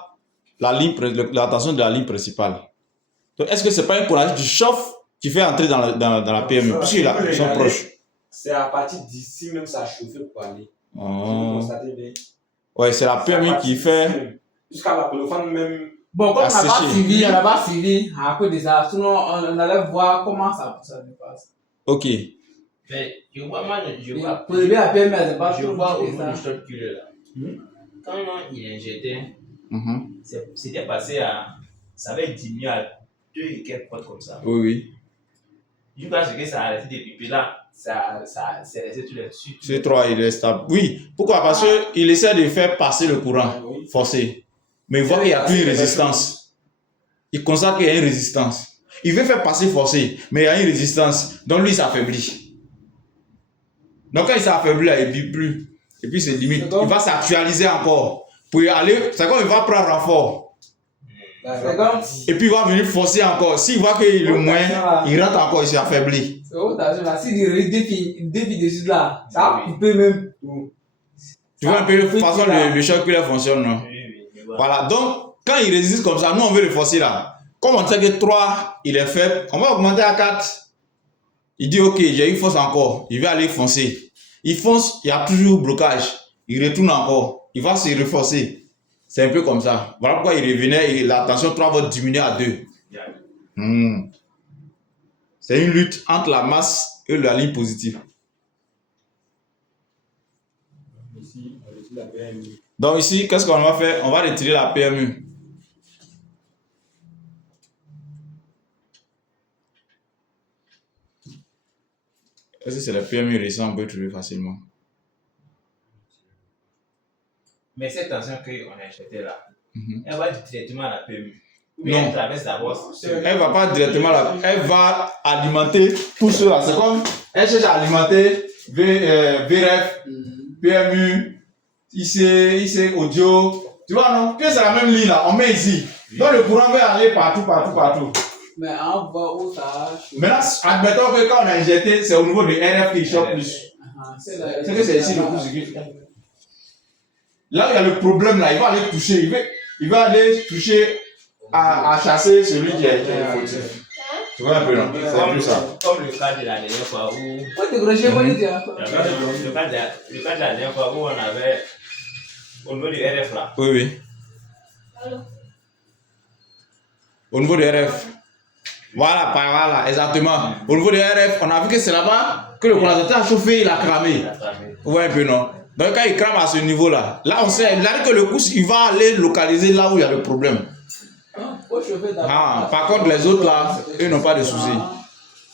la tension de la ligne principale. Donc, est-ce que ce n'est pas un condensateur qui chauffe qui fait entrer dans la PMU? Puisqu'ils sont proches. C'est à partir d'ici même ça a chauffé pour aller. Vous Oh. constatez bien. Ouais, c'est la PMU qui fait. Jusqu'à la colophane même. Bon, comme on n'a pas Asséché. suivi, on n'a pas suivi à cause de ça. Sinon, on allait voir comment ça se passe. Ok. Mais je vois, moi, je vois. Pour lever la PME, c'est pas Je trop vois au compliqué, niveau du ça. short killer là. Quand il injectait, Mhm. c'était passé à. Ça avait diminué à 2 et quelques potes comme ça. Oui, oui. Je pense que ça a arrêté de piper là. Ça c'est resté tout là-dessus. C'est 3, il est stable. Oui. Pourquoi? Parce qu'il essaie de faire passer le courant forcé. Mais il voit qu'il n'y a plus de résistance. Il constate qu'il y a une résistance. Il veut faire passer forcé, mais il y a une résistance. Donc lui, il s'affaiblit. Donc quand il s'affaiblit, là, il ne vit plus. Et puis c'est limite. Il va s'actualiser encore. Pour y aller, c'est comme il va prendre renfort. C'est comme. Et puis il va venir forcer encore. S'il voit que le moins, il rentre encore, il s'affaiblit. C'est haute attention là. Si il défie dessus là, ça va couper même. Tu vois un peu la façon le choc killer fonctionne, non? Oui, je vois. Voilà, donc quand il résiste comme ça, nous on veut le forcer là. Comme on sait que 3, il est faible, on va augmenter à 4. Il dit ok, j'ai une force encore, il va aller foncer. Il fonce, il y a toujours blocage. Il retourne encore, il va se renforcer. C'est un peu comme ça. Voilà pourquoi il revenait et la tension 3 va diminuer à 2. C'est une lutte entre la masse et la ligne positive. Ici, on retire la PMU. Donc ici, qu'est-ce qu'on va faire? On va retirer la PMU. Est-ce que c'est la PMU récente, on peut trouver facilement? Mais cette tension qu'on a achetée là, Mhm. elle va directement à la PMU. Mais Non. elle traverse d'abord. Elle va pas directement là, elle va alimenter tout cela. C'est comme elle cherche à alimenter VRF, PMU, IC audio. Tu vois, non? Que c'est la même ligne là, on met ici. Donc le courant va aller partout. Mais on voit où ça. Maintenant, admettons que quand on a injecté, c'est au niveau du RF qui choque plus. C'est que c'est ici le court-circuit. Là, il y a le problème là, il va aller toucher, il va aller toucher à chasser celui qui est fautif. Tu vois un peu, non? C'est plus ça. Comme le cas de la dernière fois où. Ouais, t'es gros, j'ai pas dit. Le cas de la dernière fois où on avait. Au niveau du RF là. Oui. Alors, Au niveau du RF. Voilà, exactement. Au niveau du RF, on a vu que c'est là-bas que le condensateur a chauffé, il a cramé. Vous voyez un peu, non? Donc quand il crame à ce niveau-là, là on sait, il a dit que le coup, il va aller localiser là où il y a le problème. Par contre, les autres là, eux n'ont pas de soucis.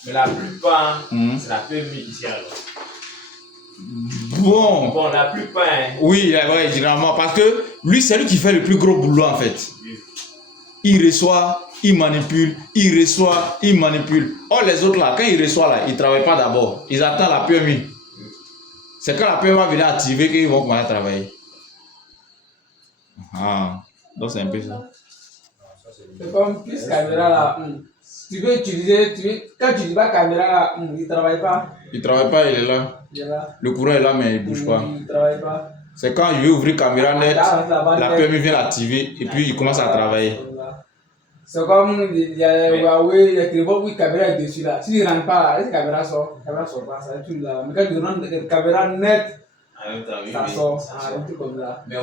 Mais la plupart, c'est la PMI ici alors. Bon, la plupart. Hein. Oui, généralement, parce que lui, c'est lui qui fait le plus gros boulot en fait. Il reçoit, il manipule, il reçoit, il manipule. Or, les autres là, quand ils reçoivent là, ils ne travaillent pas d'abord. Ils attendent la PMI. C'est quand la PMI va venir activer qu'ils vont commencer à travailler. Donc c'est un peu ça. C'est comme plus caméra là. Tu veux utiliser, quand tu dis pas caméra là, il ne travaille pas. Il ne travaille pas, il est là. Le courant est là, mais il ne bouge pas. Il ne travaille pas. C'est quand il veut ouvrir caméra net, la PMI vient l'activer et puis il commence à travailler. C'est comme il y a Huawei, il y a téléphone où la caméra est dessus là. Si tu ne rentres pas là, la caméra sort pas, ça tout là. Mais quand tu rentres la caméra net, ça sort, un truc comme ça. Mais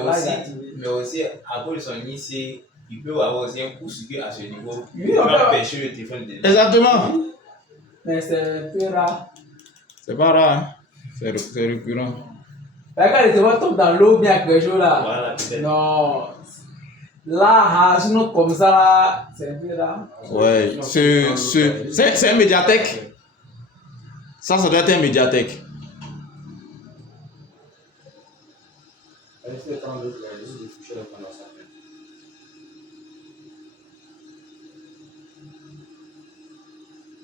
aussi, à cause de son IC, il peut avoir aussi un coup subi à ce niveau. Il peut empêcher le téléphone de. Exactement. Mais c'est un peu rare. C'est pas rare, hein? C'est récurrent. Quand le téléphone tombe dans l'eau, bien quelque chose là. Voilà, peut-être. Non. Là, sinon comme ça là, c'est un peu rare. Ouais, c'est un médiathèque. Ça doit être un médiathèque.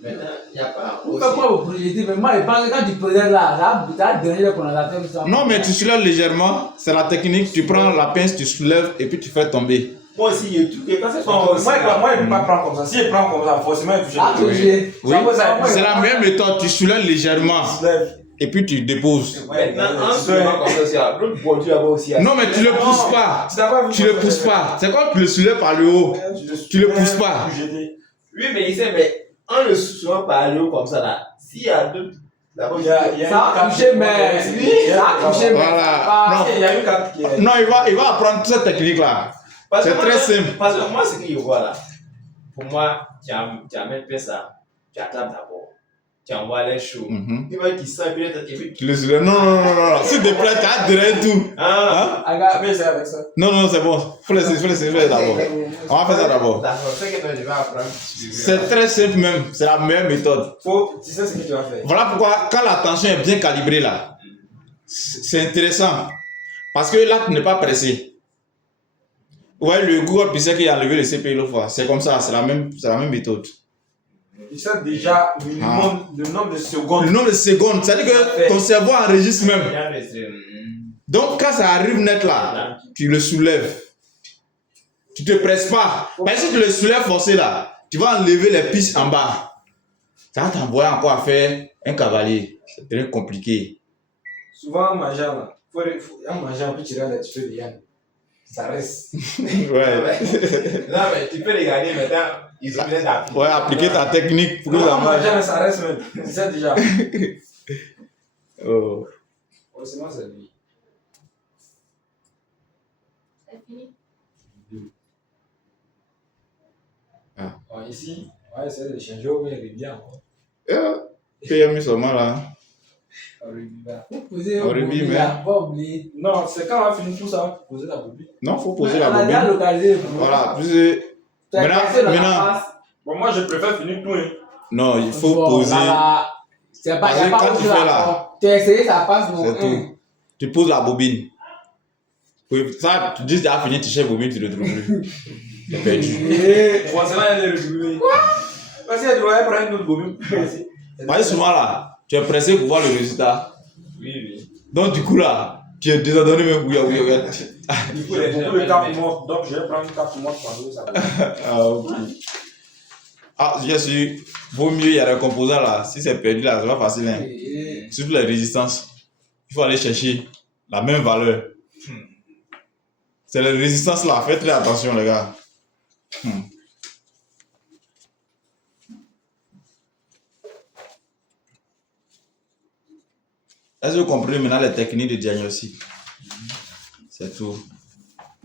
Maintenant, il n'y a pas aussi... Pourquoi vous projetez? Mais moi, je pense que quand tu projette là, ça a donné le condensateur. Non, mais tu soulèves légèrement. C'est la technique. Tu prends la pince, tu soulèves et puis tu fais tomber. Moi aussi, il y a tout. Quand c'est Moi, je ne peux pas prendre comme ça. Si je prends comme ça, forcément, il faut Ah, touché. Oui. C'est la meilleure méthode. Tu soulèves légèrement et puis tu déposes. Maintenant, en soulevant comme ça aussi, l'autre produit là-bas aussi. Non, mais tu le pousses pas. Tu le pousses pas. C'est quand tu le soulèves par le haut. Tu le pousses pas. Oui, mais il sait, mais en le soulevant par le haut comme ça là, s'il y a d'autres. D'abord, Ça a touché, mais. Ça a touché, mais. Voilà. Non, il va apprendre toute cette technique là. C'est très simple. Parce que moi, ce que je vois là, pour moi, tu amènes ça, tu attends d'abord, tu envoies les choses. Il va qu'il sent peut-être. Tu le soulèves. Non. S'il te plaît, tu as derrière tout. Non, c'est bon. Faut laisser d'abord. On va faire ça d'abord. C'est très simple même. C'est la meilleure méthode. Tu sais ce que tu vas faire. Voilà pourquoi, quand la tension est bien calibrée là, c'est intéressant. Parce que là, tu n'es pas pressé. Ouais, le Google Pixel qui a enlevé le CPU l'autre fois, c'est comme ça, c'est la même méthode. Il sait déjà le nombre de secondes. Le nombre de secondes, c'est-à-dire que ton cerveau enregistre même. Donc quand ça arrive net là, tu le soulèves. Tu te presses pas. Mais si tu le soulèves forcé là, tu vas enlever les pistes en bas. Ça va t'envoyer encore à faire un cavalier. C'est très compliqué. Souvent en mangeant là, en mangeant un peu tirer les cheveux de Yann. Ça reste. Ouais. Non, mais tu peux regarder maintenant. Ils ont bien appliqué. Ouais, appliquer ta technique pour que Non, ça en marche. mangeant, ça reste même. Tu sais déjà. Oh. Heureusement, c'est lui. c'est fini. Bon, ici, on va essayer de changer au moins bien. PMI seulement là. Vous posez On revit, mais- pas oublier. Non, c'est quand on va finir tout ça, poser la bobine. Non, faut poser la On a déjà bobine. localisé le problème. Voilà. Tu as cassé dans la Maintenant, face. Bon, moi, je préfère finir tout. Hein. non, il faut Bon, poser. là, c'est pas, Parce y a que pas quand autre tu chose fais à là, faire. Tu as essayé, ça passe. C'est tout. Tu poses la bobine. Oui, ça, tu dis déjà fini, tu cherches la bobine, tu ne le trouves plus. C'est perdu. Forcément, il y a des redoubler. Parce qu'il doit prendre une autre bobine. Parce que souvent là, tu es pressé pour voir le résultat. Oui. Donc du coup là, Tu es déjà donné même oui. Il faut beaucoup de cartes mortes, donc je vais prendre une carte morte pendant ça. Ah, ok. Ah, bien sûr, vaut mieux, il y a des composants là. Si c'est perdu là, c'est pas facile. Hein. Surtout les résistances. Il faut aller chercher la même valeur. C'est les résistances là, faites très attention les gars. Est-ce que vous comprenez maintenant les techniques de diagnostic? C'est tout.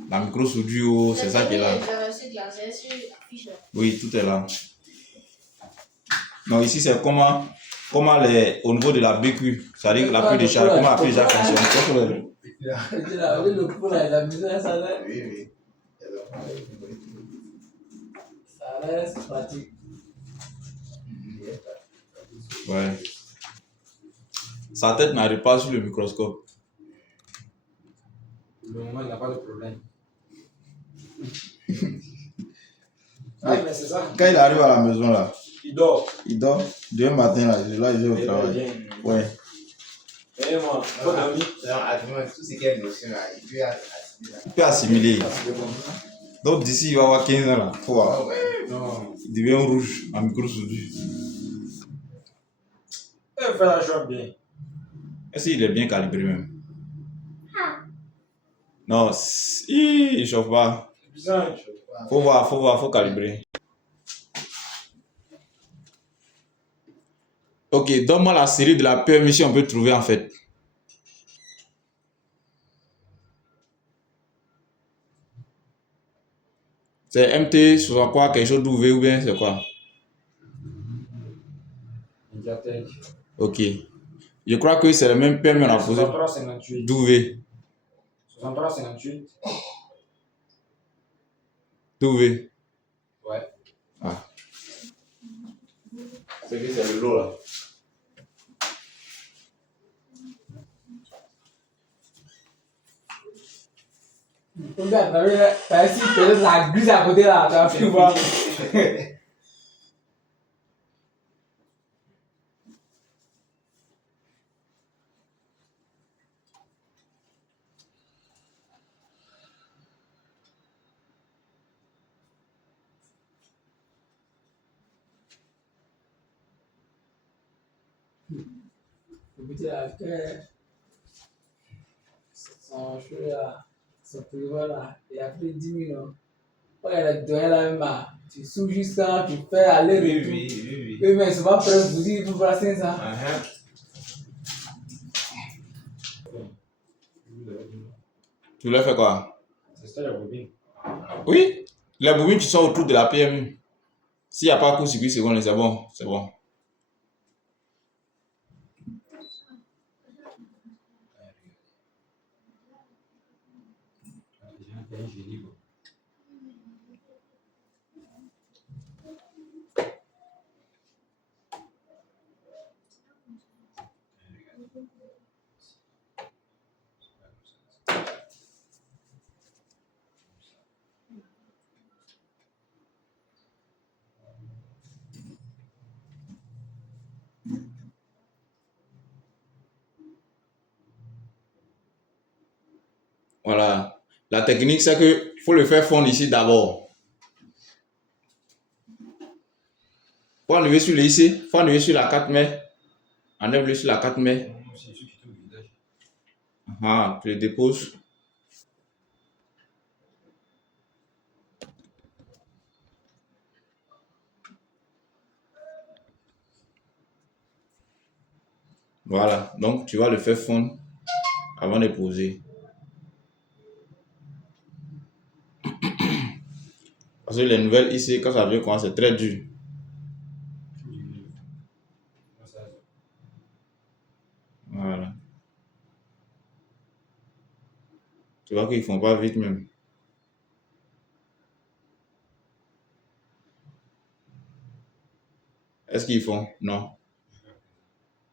La micro-soudure, c'est ça qui est là. Oui, tout est là. Donc ici, c'est comment au niveau de la BQ, c'est-à-dire la pluie de charge, comment la pluie de charge fonctionne. Le coup là, il a besoin ça là. Oui. Ça reste pratique. Ouais. Sa tête n'arrive pas sur le microscope. Pour le moment, il n'a pas de problème. Mais c'est ça. Quand il arrive à la maison là, Il dort. demain matin là, il est au travail. Ouais. Et moi, bon ami. Tout ce qui est notion là, il Il peut assimiler. Donc d'ici, il va avoir 15 ans là. Faut voir. Non. Il devient rouge en micro-soudure. Il fait la chose bien. Est-ce qu'il est bien calibré même? Non, il ne chauffe pas. C'est bizarre. Faut voir, faut calibrer. Ok, donne-moi la série de la PMI si on peut trouver en fait. C'est MT, soit quoi, quelque chose d'OV ou bien c'est quoi? Mediatek. Ok. Je crois que c'est le même PMI on a posé. 63,58. d'OV. 63,58. d'OV. Ouais. Ah. C'est que c'est le lot là. Regarde, t'as ici peut-être la glisse à côté là, tu vas plus voir. Le petit là, son cheveu là, son prévôt là, et après 10 minutes, quand il a donné là même là, tu souffles juste quand tu fais aller-retour. Oui. Oui, mais c'est pas prêt pour dire pour passer ça. Tu leur fais quoi? C'est ça la bobine. Oui. Les bobines qui sont autour de la PMU. S'il n'y a pas de court-circuit secondaire, c'est bon. C'est bon. Voilà. La technique, c'est que faut le faire fondre ici d'abord. Faut enlever sur le ici. Faut enlever sur la 4 mai. Enlève-le sur la 4 mai. Ah, tu le déposes. Voilà. Donc, tu vas le faire fondre avant de poser. Parce que les nouvelles ici, quand ça vient commencer, c'est très dur. Voilà. Tu vois qu'ils font pas vite même. Est-ce qu'ils font? Non.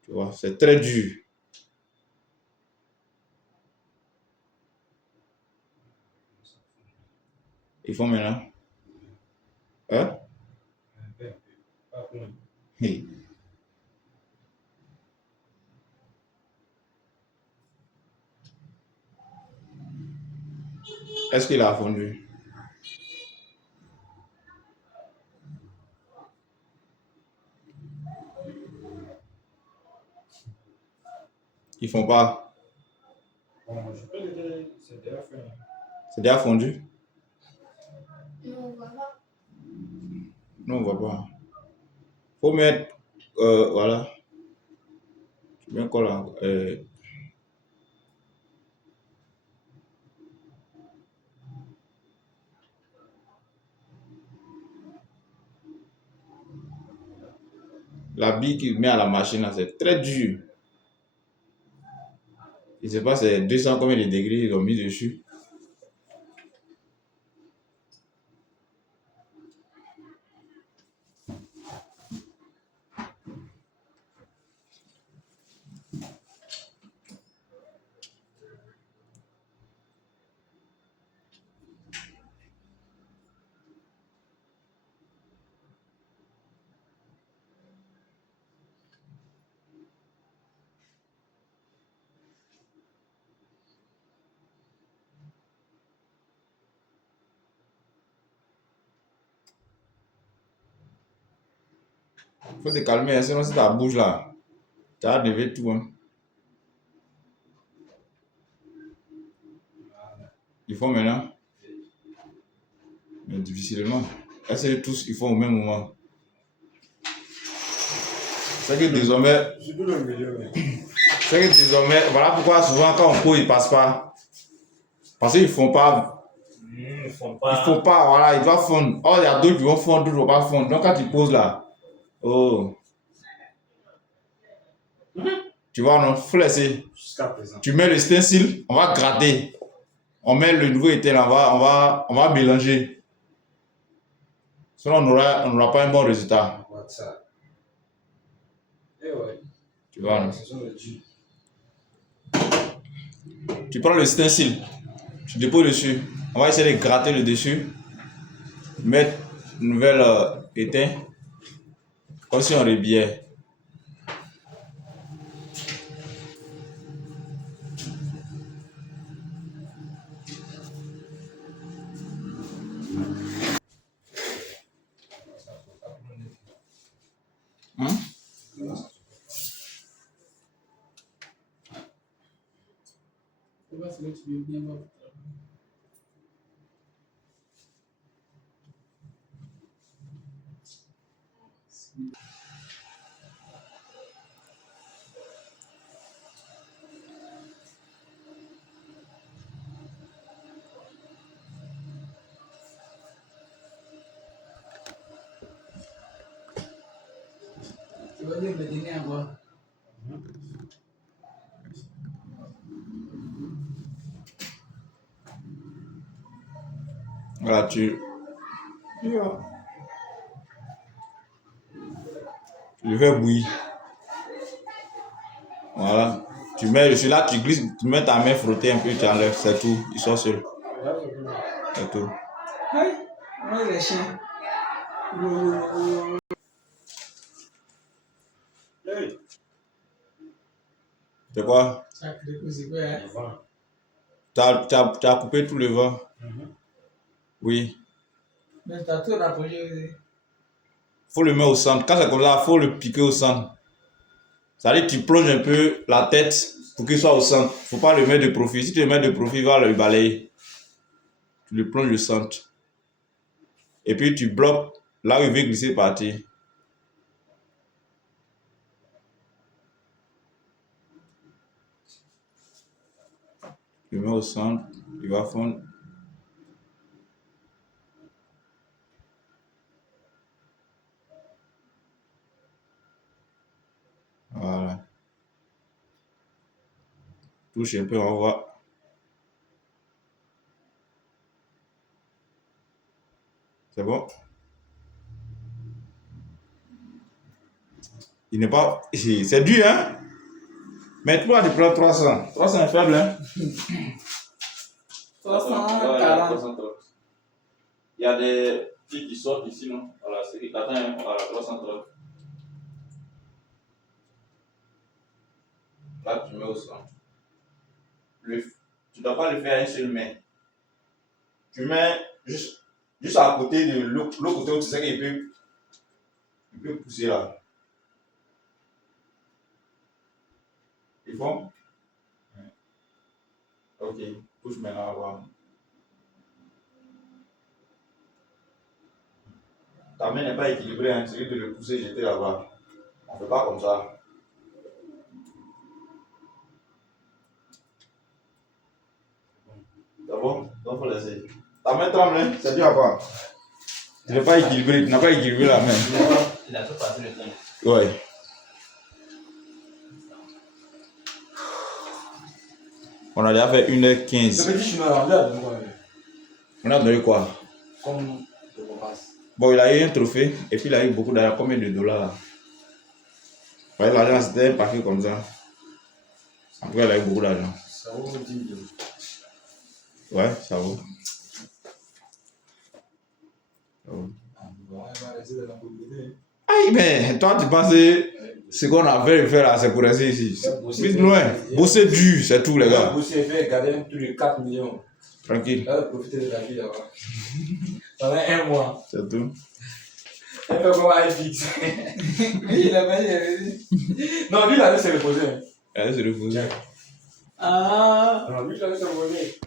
Tu vois, c'est très dur. Ils font maintenant. Hein? Hey. Est-ce qu'il a fondu? Ils font pas. Bon, je peux le dire, c'est déjà fait. C'est déjà fondu? Non, on voit pas. Non, on voit pas. Faut mettre, voilà. Tu mets quoi là? La bille qu'il met à la machine là, c'est très dur. Je sais pas, c'est 200 combien de degrés ils ont mis dessus. Faut te calmer, hein, sinon si ça bouge là, tu vas enlever tout. Hein. Ils font maintenant. Mais difficilement. Est-ce que tous ils font au même moment? C'est que désormais, Je peux le milieu, mais. c'est que désormais, voilà pourquoi souvent quand on court, ils passent pas. Parce qu'ils font pas. Ils font Il pas. faut pas, voilà, ils doivent fondre. Oh, il y a d'autres qui vont fondre, d'autres ne vont pas fondre. Donc quand tu poses là, oh. Tu vois, non, faut laisser. Jusqu'à présent. Tu mets le stencil, on va gratter. On met le nouveau étel, on va mélanger. Sinon, on n'aura pas un bon résultat. WhatsApp. Eh ouais. Tu vois, non? Ce sont les durs. Tu prends le stencil, tu déposes dessus. On va essayer de gratter le dessus. Mettre une nouvelle étain. Comme si on rébillait. Hein? C'est parce que tu veux bien voir. Tu vas dire me donner à voir. Voilà, tu le fais bouillir. Voilà. Tu mets dessus là, tu glisses, tu mets ta main frottée un peu, tu enlèves, c'est tout. Il sort seul. C'est tout. Aïe, moi les chiens. Hey. C'est quoi? Sacré coup, c'est quoi, hein? Le vent. Tu as coupé tout le vent? Oui. Mais t'as tout rapproché aussi. Faut le mettre au centre. Quand c'est comme ça, faut le piquer au centre. Ça veut dire que tu plonges un peu la tête pour qu'il soit au centre. Faut pas le mettre de profil. Si tu le mets de profil, il va le balayer. Tu le plonges au centre. Et puis tu bloques là où il veut glisser partir. Tu le mets au centre, il va fondre. Voilà. Touche un peu, on voit. C'est bon? Il n'est pas. C'est dur, hein? Mais toi, tu prends 300. 300 est faible, hein? 340. 330. Il y a des petits qui sortent ici, non? Voilà, c'est qui attendent, voilà, 330. Là, tu mets au centre. Tu ne dois pas le faire à une seule main. tu mets juste à côté de l'autre côté où tu sais qu'il peut pousser là. Il faut? Ok, pousse maintenant là-bas. Ta main n'est pas équilibrée, hein, tu risques de le pousser et jeter là-bas. On ne fait pas comme ça. C'est bon? Donc, faut laisser. Ta main tremble, hein? C'est dû à quoi? Tu n'es pas équilibré, tu n'as pas équilibré la main. Il a tout passé le temps. Ouais. On a déjà fait 1h15. Le petit chemin là, on a donné quoi? On a donné quoi? Comme je repasse. Bon, il a eu un trophée et puis il a eu beaucoup d'argent. Combien de dollars là? Ouais, l'argent c'était un paquet comme ça. Après, il a eu beaucoup d'argent. Ça vaut 10 euros. Ouais, ça vaut. Bon, on va rester dans la communauté. Aïe, mais toi, tu penses que ce qu'on a fait là, c'est pour rester ici. Vite loin. Bosser dur, c'est tout, les gars. Bosser et faire garder tous les 4 millions. Tranquille. Là, profiter de la vie là-bas. Pendant un mois. C'est tout. Elle fait comment elle fixe. Il a dit. Non, lui, il allait se reposer. Allez se reposer. Ah. Non, lui, il allait se reposer.